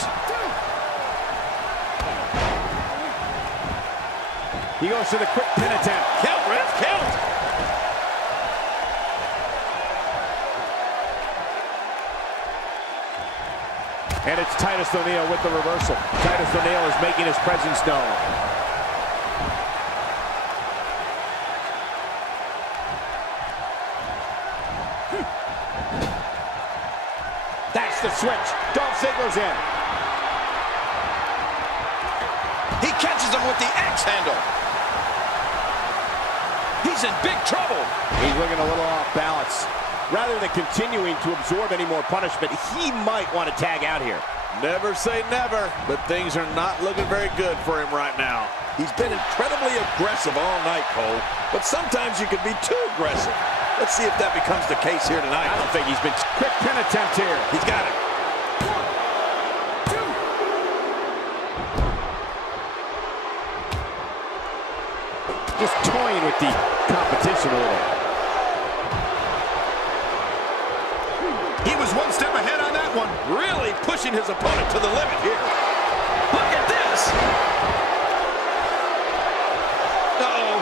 He goes to the quick pin attempt. Count, ref, count. And it's Titus O'Neil with the reversal. Titus O'Neil is making his presence known. That's the switch. Dolph Ziggler's in. He catches him with the axe handle. He He's in big trouble. He's looking a little off balance. Rather than continuing to absorb any more punishment, he might want to tag out here. Never say never, but things are not looking very good for him right now. He's been incredibly aggressive all night, Cole, but sometimes you can be too aggressive. Let's see if that becomes the case here tonight. I don't think he's been quick pin attempt here. He's got it. 1, 2. Just toying with the competition a little. He was one step ahead on that one. Really pushing his opponent to the limit here. Look at this. Uh-oh.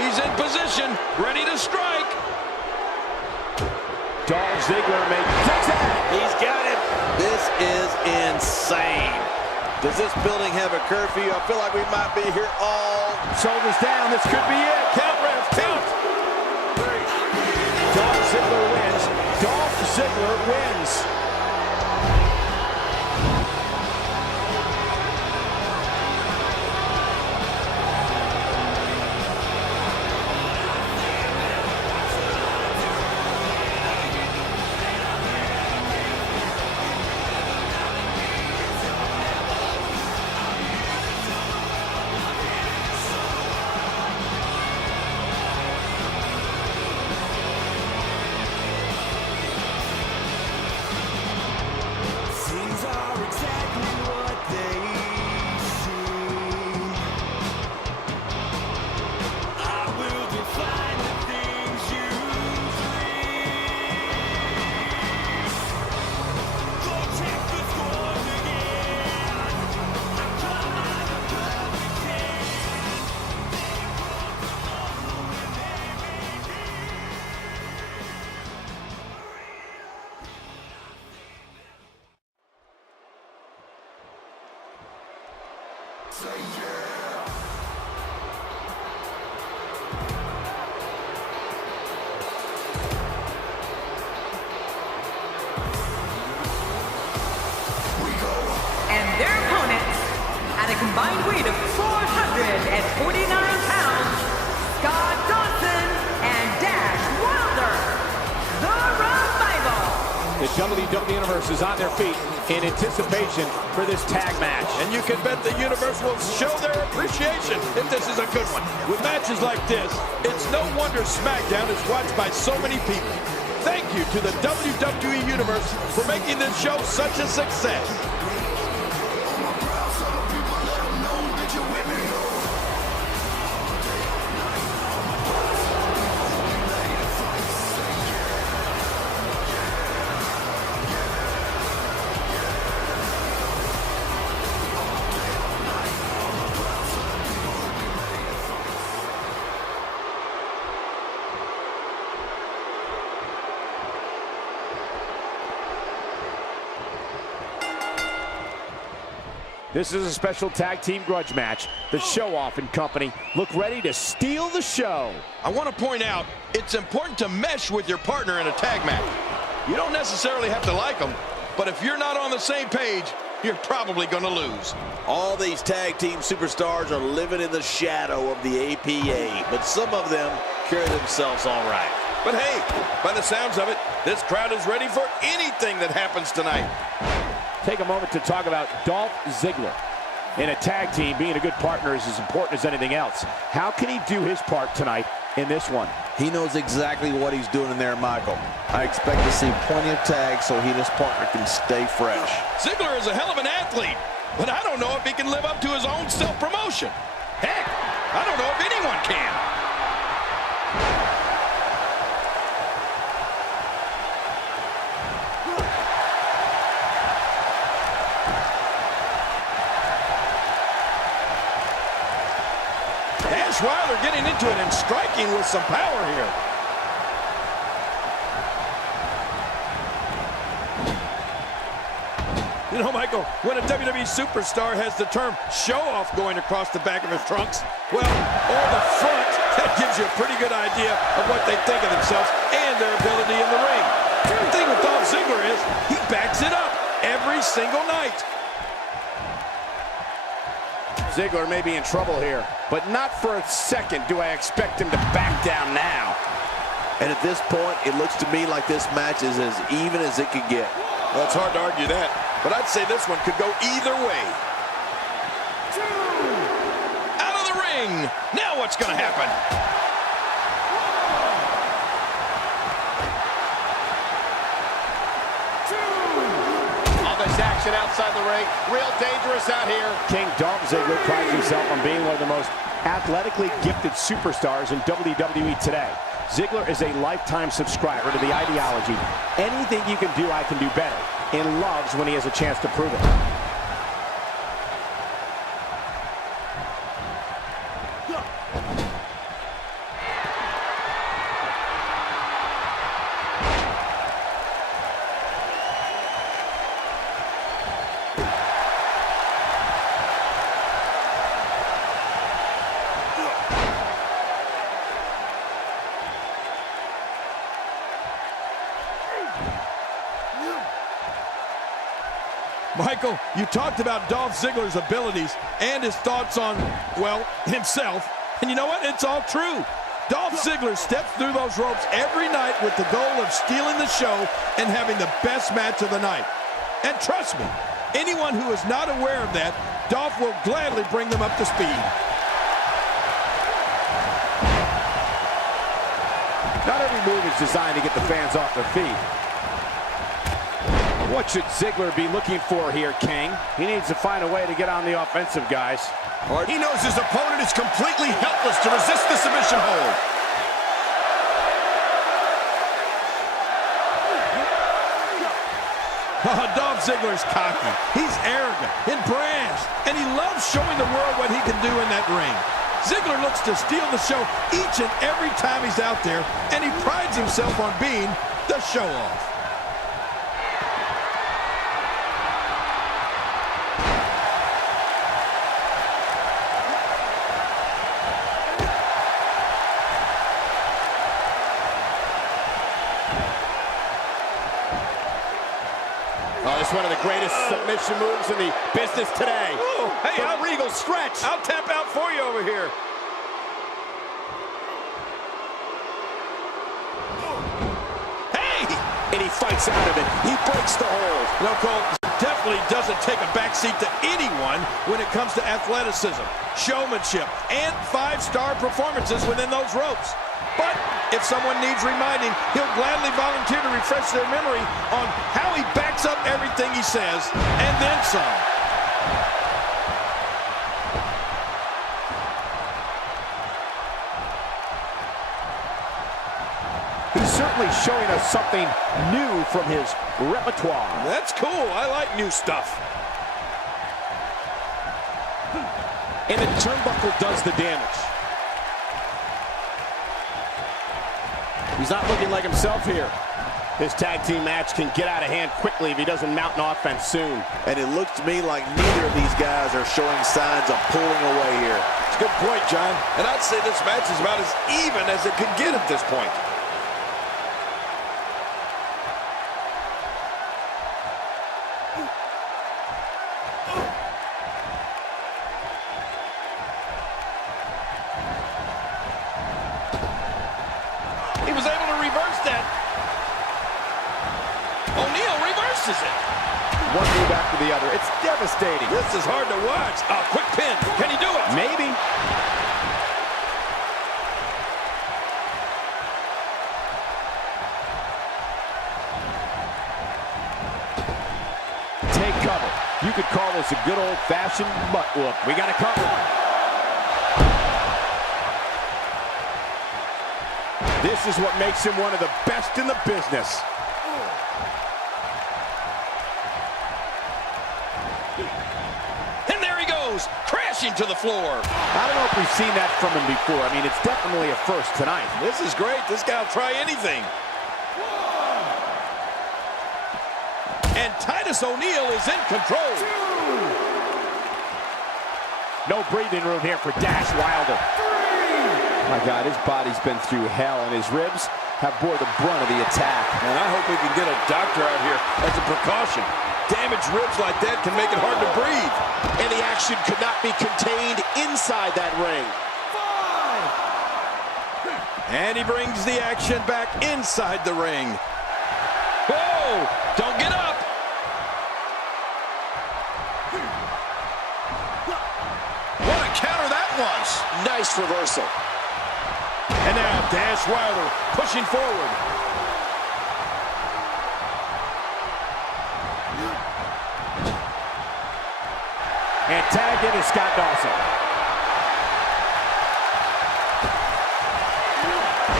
He's in position, ready to strike. Dolph Ziggler takes that. He's got him. This is insane. Does this building have a curfew? I feel like we might be here all... Shoulders down. This could be it. Count, ref, count. Dolph Ziggler wins. Dolph Ziggler wins. And their opponents, at a combined weight of 449 pounds, Scott Dawson and Dash Wilder, the Revival. The WWE Universe is on their feet in anticipation for this tag match. And you can bet the Universe will show their appreciation if this is a good one. With matches like this, it's no wonder Smackdown is watched by so many people. Thank you to the WWE Universe for making this show such a success. This is a special tag team grudge match. The Show-Off and company look ready to steal the show. I want to point out, it's important to mesh with your partner in a tag match. You don't necessarily have to like them, but if you're not on the same page, you're probably going to lose. All these tag team superstars are living in the shadow of the APA, but some of them carry themselves all right. But hey, by the sounds of it, this crowd is ready for anything that happens tonight. Take a moment to talk about Dolph Ziggler. In a tag team, being a good partner is as important as anything else. How can he do his part tonight in this one? He knows exactly what he's doing in there, Michael. I expect to see plenty of tags so he and his partner can stay fresh. Ziggler is a hell of an athlete, but I don't know if he can live up to his own self-promotion. Heck, I don't know if anyone can. Wilder getting into it and striking with some power here. You know, Michael, when a WWE superstar has the term show-off going across the back of his trunks, well, or the front, that gives you a pretty good idea of what they think of themselves and their ability in the ring. The thing with Dolph Ziggler is he backs it up every single night. Ziggler may be in trouble here, but not for a second do I expect him to back down now. And at this point, it looks to me like this match is as even as it could get. Well, it's hard to argue that, but I'd say this one could go either way. Out of the ring. Now what's going to happen? Action outside the ring, real dangerous out here. King Dolph Ziggler prides himself on being one of the most athletically gifted superstars in WWE today. Ziggler is a lifetime subscriber to the ideology, anything you can do, I can do better, and loves when he has a chance to prove it. Michael, you talked about Dolph Ziggler's abilities and his thoughts on, well, himself. And you know what? It's all true. Dolph Ziggler steps through those ropes every night with the goal of stealing the show and having the best match of the night. And trust me, anyone who is not aware of that, Dolph will gladly bring them up to speed. Not every move is designed to get the fans off their feet. What should Ziggler be looking for here, King? He needs to find a way to get on the offensive, guys. He knows his opponent is completely helpless to resist the submission hold. Dolph Ziggler's cocky. He's arrogant and brash, and he loves showing the world what he can do in that ring. Ziggler looks to steal the show each and every time he's out there, and he prides himself on being the show-off. Oh, it's one of the greatest submission moves in the business today. Ooh, hey, the Regal stretch. I'll tap out for you over here. Hey! And he fights out of it. He breaks the hold. No, Cole definitely doesn't take a backseat to anyone when it comes to athleticism, showmanship, and five-star performances within those ropes. But if someone needs reminding, he'll gladly volunteer to refresh their memory on how he backs up everything he says, and then some. He's certainly showing us something new from his repertoire. That's cool. I like new stuff. And the turnbuckle does the damage. He's not looking like himself here. This tag team match can get out of hand quickly if he doesn't mount an offense soon. And it looks to me like neither of these guys are showing signs of pulling away here. It's a good point, John. And I'd say this match is about as even as it could get at this point. He was able to reverse that. O'Neal reverses it. One move after the other. It's devastating. This is hard to watch. A quick pin. Can he do it? Maybe. Take cover. You could call this a good old-fashioned butt whoop. We got a cover. This is what makes him one of the best in the business. And there he goes, crashing to the floor. I don't know if we've seen that from him before. I mean, it's definitely a first tonight. This is great. This guy will try anything. And Titus O'Neil is in control. No breathing room here for Dash Wilder. My God, his body's been through hell, and his ribs, have bore the brunt of the attack. And I hope we can get a doctor out here as a precaution. Damaged ribs like that can make it hard to breathe. And the action could not be contained inside that ring. And he brings the action back inside the ring. Whoa! Don't get up! What a counter that was! Nice reversal. And now Dash Wilder pushing forward. And tagged in is Scott Dawson.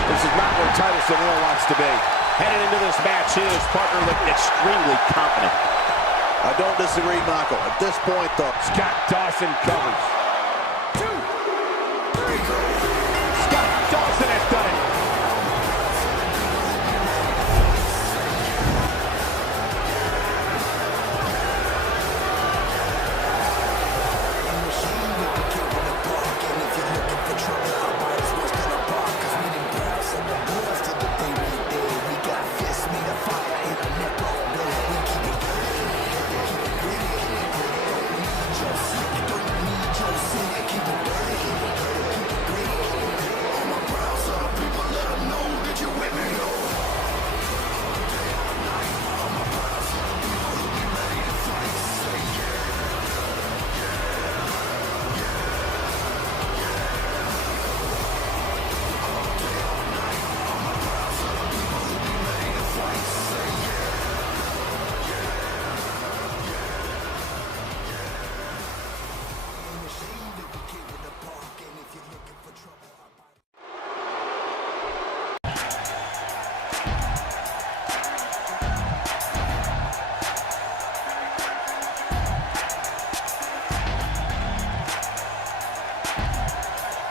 This is not where Titus O'Neil wants to be. Headed into this match, his partner looked extremely confident. I don't disagree, Michael. At this point, though, Scott Dawson covers. 2, 3, Scott Dawson has done it.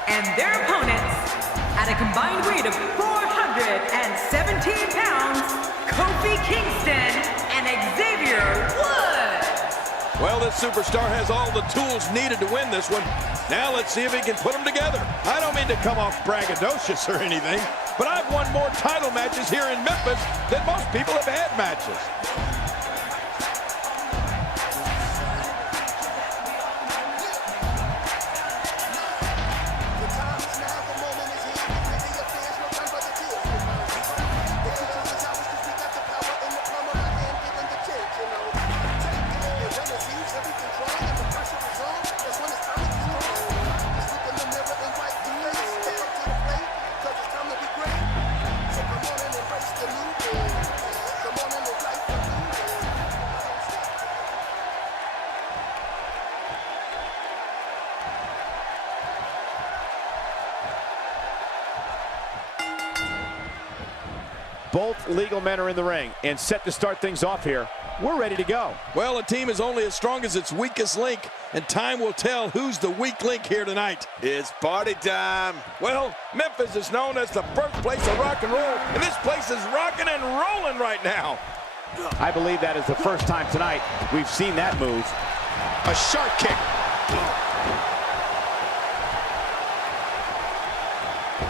And their opponents, at a combined weight of 417 pounds, Kofi Kingston and Xavier Woods. Well, this superstar has all the tools needed to win this one. Now let's see if he can put them together. I don't mean to come off braggadocious or anything, but I've won more title matches here in Memphis than most people have had matches. Both legal men are in the ring and set to start things off here. We're ready to go. Well, a team is only as strong as its weakest link, and time will tell who's the weak link here tonight. it's party time. Well, Memphis is known as the birthplace of rock and roll, and this place is rocking and rolling right now. I believe that is the first time tonight we've seen that move. A sharp kick.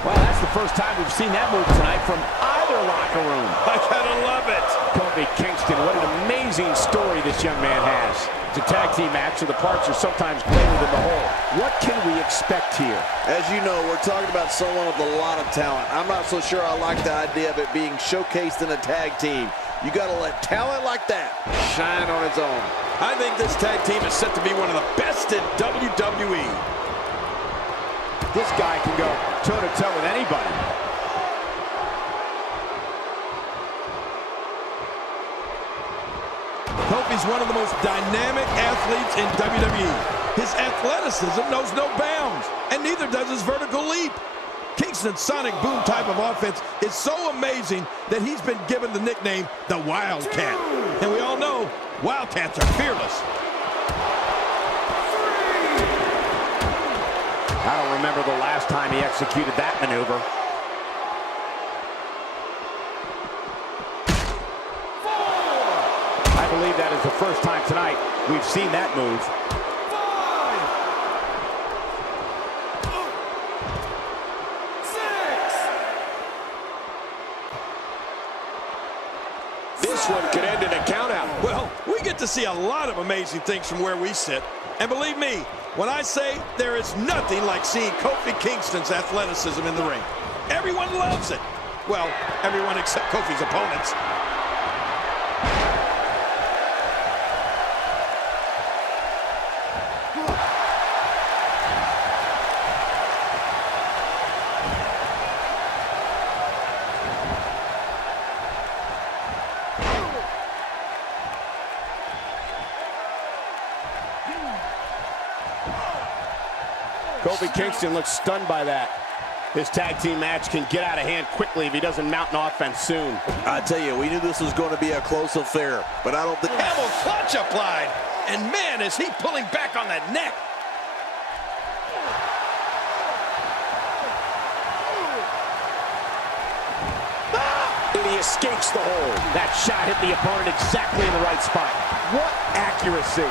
Well, that's the first time we've seen that move tonight from either locker room. I gotta love it. Kofi Kingston, what an amazing story this young man has. It's a tag team match, so the parts are sometimes greater than the whole. What can we expect here? As you know, we're talking about someone with a lot of talent. I'm not so sure I like the idea of it being showcased in a tag team. You got to let talent like that shine on its own. I think this tag team is set to be one of the best in WWE. This guy can go toe-to-toe with anybody. Kofi's one of the most dynamic athletes in WWE. His athleticism knows no bounds, and neither does his vertical leap. Kingston's sonic boom type of offense is so amazing that he's been given the nickname the Wildcat. And we all know Wildcats are fearless. I don't remember the last time he executed that maneuver. I believe that is the first time tonight we've seen that move. This one could end in a countout. Well, we get to see a lot of amazing things from where we sit. And believe me, when I say there is nothing like seeing Kofi Kingston's athleticism in the ring. Everyone loves it. Well, everyone except Kofi's opponents. Kofi Kingston looks stunned by that. This tag team match can get out of hand quickly if he doesn't mount an offense soon. I tell you, we knew this was going to be a close affair, but I don't think... Camel clutch applied. And man, is he pulling back on that neck. And he escapes the hold. That shot hit the opponent exactly in the right spot. What accuracy.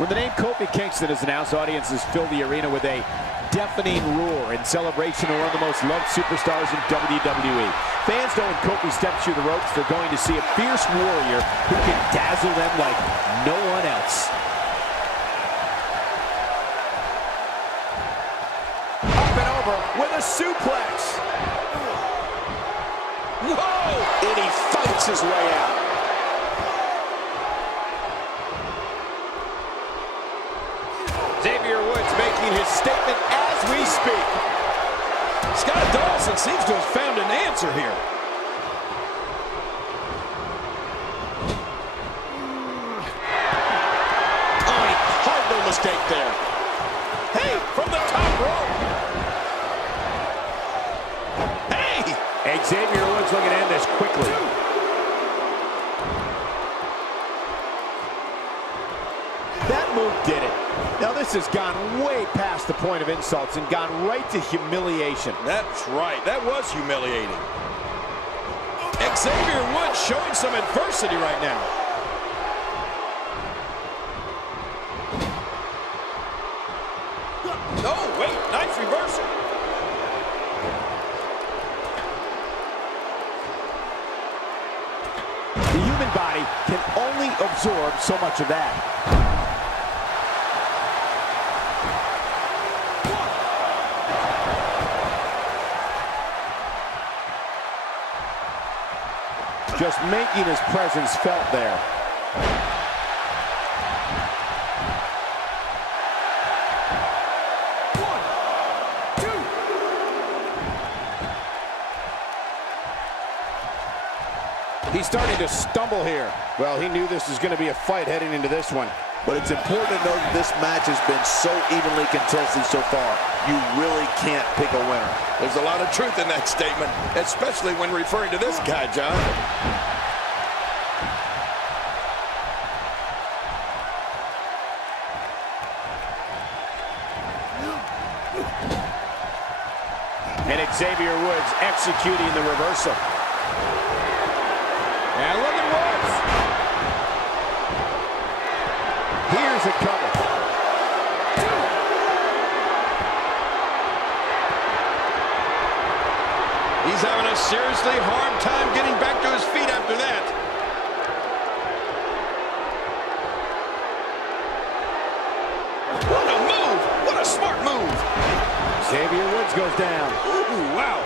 When the name Kofi Kingston is announced, audiences fill the arena with a deafening roar in celebration of one of the most loved superstars in WWE. Fans know when Kofi steps through the ropes, they're going to see a fierce warrior who can dazzle them like no one else. Up and over with a suplex. Whoa! And he fights his way out. Xavier Woods making his statement as we speak. Scott Dawson seems to have found an answer here. Oh, he hard no mistake there. Hey, from the top rope. Hey! Xavier Woods looking to end this quickly. That move did it. Now this has gone way past the point of insults and gone right to humiliation. That's right. That was humiliating. Xavier Woods showing some adversity right now. Oh, wait. Nice reversal. The human body can only absorb so much of that. Just making his presence felt there. He's starting to stumble here. Well, he knew this was going to be a fight heading into this one. But it's important to know that this match has been so evenly contested so far. You really can't pick a winner. There's a lot of truth in that statement, especially when referring to this guy, John. And Xavier Woods executing the reversal. And look at Woods. Here's a cover. He's having a seriously hard time getting back to his feet after that. What a move! What a smart move! Xavier Woods goes down. Ooh, wow.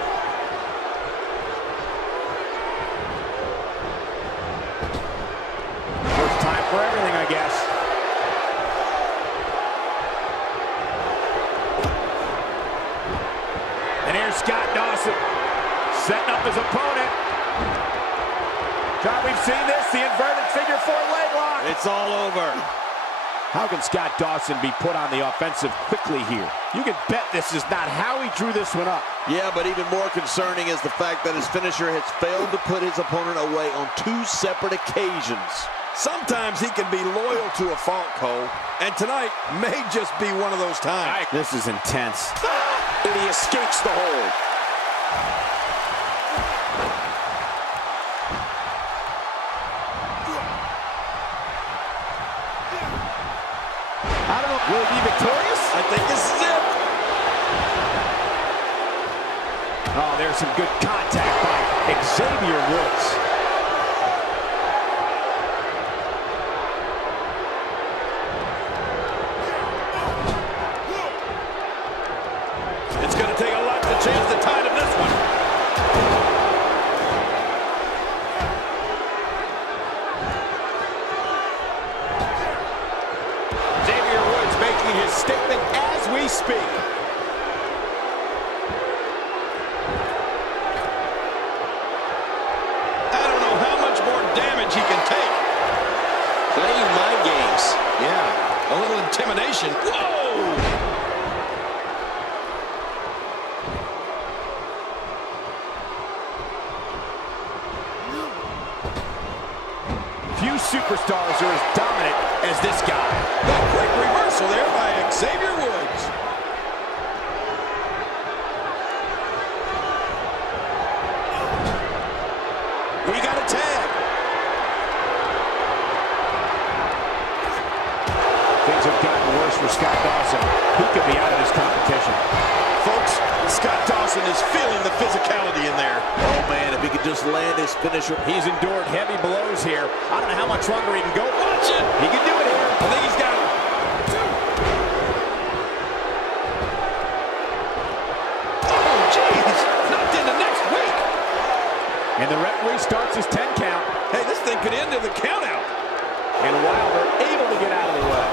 First time for everything, I guess. And here's Scott Dawson setting up his opponent. John, we've seen this, the inverted figure four leg lock. It's all over. How can Scott Dawson be put on the offensive quickly here? You can bet this is not how he drew this one up. Yeah, but even more concerning is the fact that his finisher has failed to put his opponent away on 2 separate occasions. Sometimes he can be loyal to a fault, Cole, and tonight may just be one of those times. This is intense. And he escapes the hold. I don't know, will he be victorious? I think this is it. Oh, there's some good contact by Xavier Woods. It's going to take a lot to change the tide of this one. Xavier Woods making his statement as we speak. I don't know how much more damage he can take. Playing mind games. Yeah, a little intimidation. Whoa! Few superstars are as dominant as this guy. A quick reversal there by Xavier Woods. We got a tag. Things have gotten worse for Scott Dawson. He could be out of this competition. Folks, Scott Dawson is feeling the physicality in there. Oh, man, if he could just land his finisher. He's endured heavy blows here. I don't know how much longer he can go. Watch it. He can do it here. I think he's got it. Oh, jeez. Knocked into next week. And the referee starts his 10 count. Hey, this thing could end in the countout. And Wilder able to get out of the way.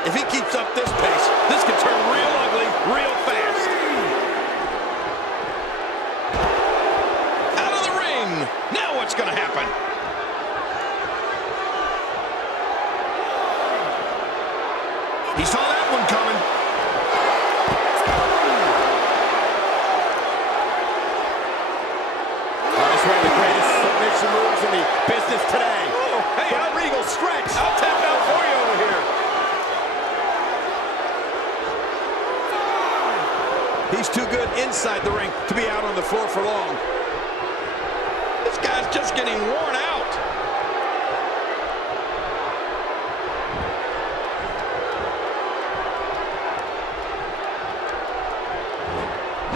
If he keeps up this pace, this could turn real ugly real fast. Out of the ring. Now what's going to happen? He saw that one coming. That's one of the greatest submission moves in the business today. Oh, hey, The Regal stretch. I'll tap out for you over here. He's too good inside the ring to be out on the floor for long. This guy's just getting worn out.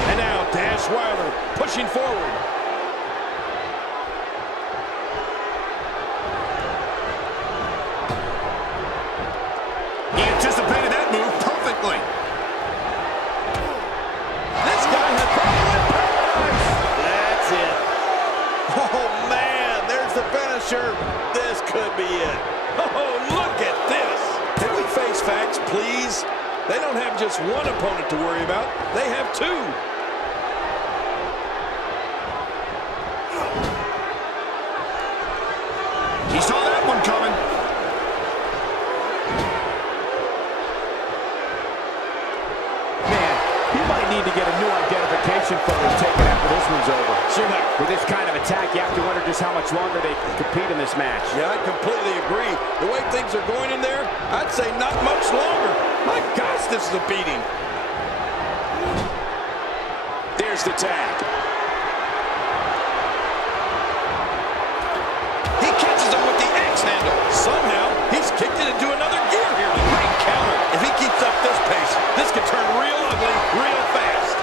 And now Dash Wilder pushing forward. He anticipated that move perfectly. This guy had probably paradise. That's it. Oh, man, there's the finisher. This could be it. Oh, look at this. Can we face facts, please? They don't have just one opponent to worry about. They have two. He saw that one coming. Man, he might need to get a new identification photo taken after this one's over. Sure not. With this kind of attack, you have to wonder just how much longer they can compete in this match. Yeah, I completely agree. The way things are going in there, I'd say not much longer. My gosh, this is a beating. There's the tag. He catches him with the X handle. Somehow, he's kicked it into another gear here. Great counter. If he keeps up this pace, this could turn real ugly real fast.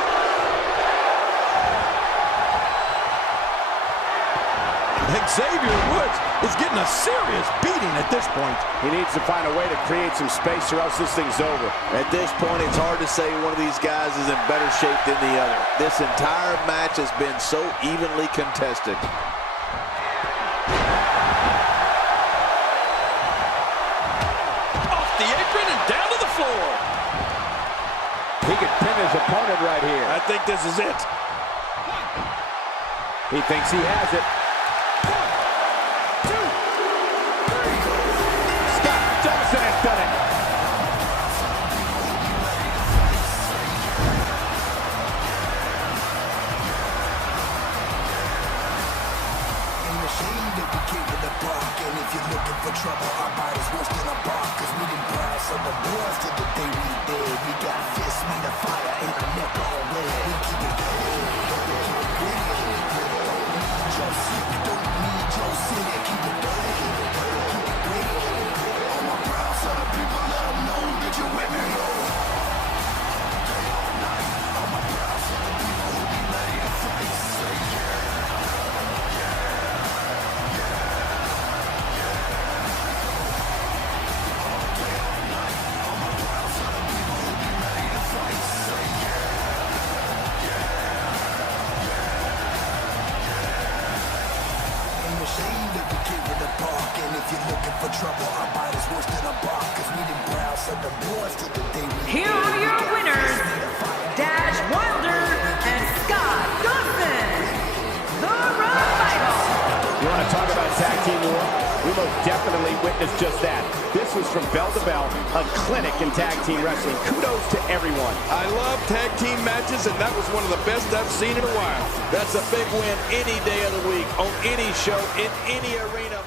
Xavier Woods is getting a serious beating at this point. He needs to find a way to create some space or else this thing's over. At this point, it's hard to say one of these guys is in better shape than the other. This entire match has been so evenly contested. Off the apron and down to the floor. He could pin his opponent right here. I think this is it. He thinks he has it. Scott Dawson has done it. And if you're looking for trouble, our body's worse than a bar. Cause we didn't pass on the boys till the day we dead. We got fists made of fire and our neck all red. We keep it going, Joe City, don't need Joe City, keep it going, keep it ready. All my proud son of people, let them know that you're with me. that we came to the park, and if you're looking for trouble, our body's worse than a bark, cause we didn't browse on the boards till the day we Here are your winners, Dash Wilder and Scott Dawson. The Revival. You want to talk about tag team war? We most definitely witnessed just that. This was from bell to bell, a clinic in tag team wrestling. Kudos to everyone. I love tag team matches, and that was one of the best I've seen in a while. That's a big win any day of the week, on any show, in any arena.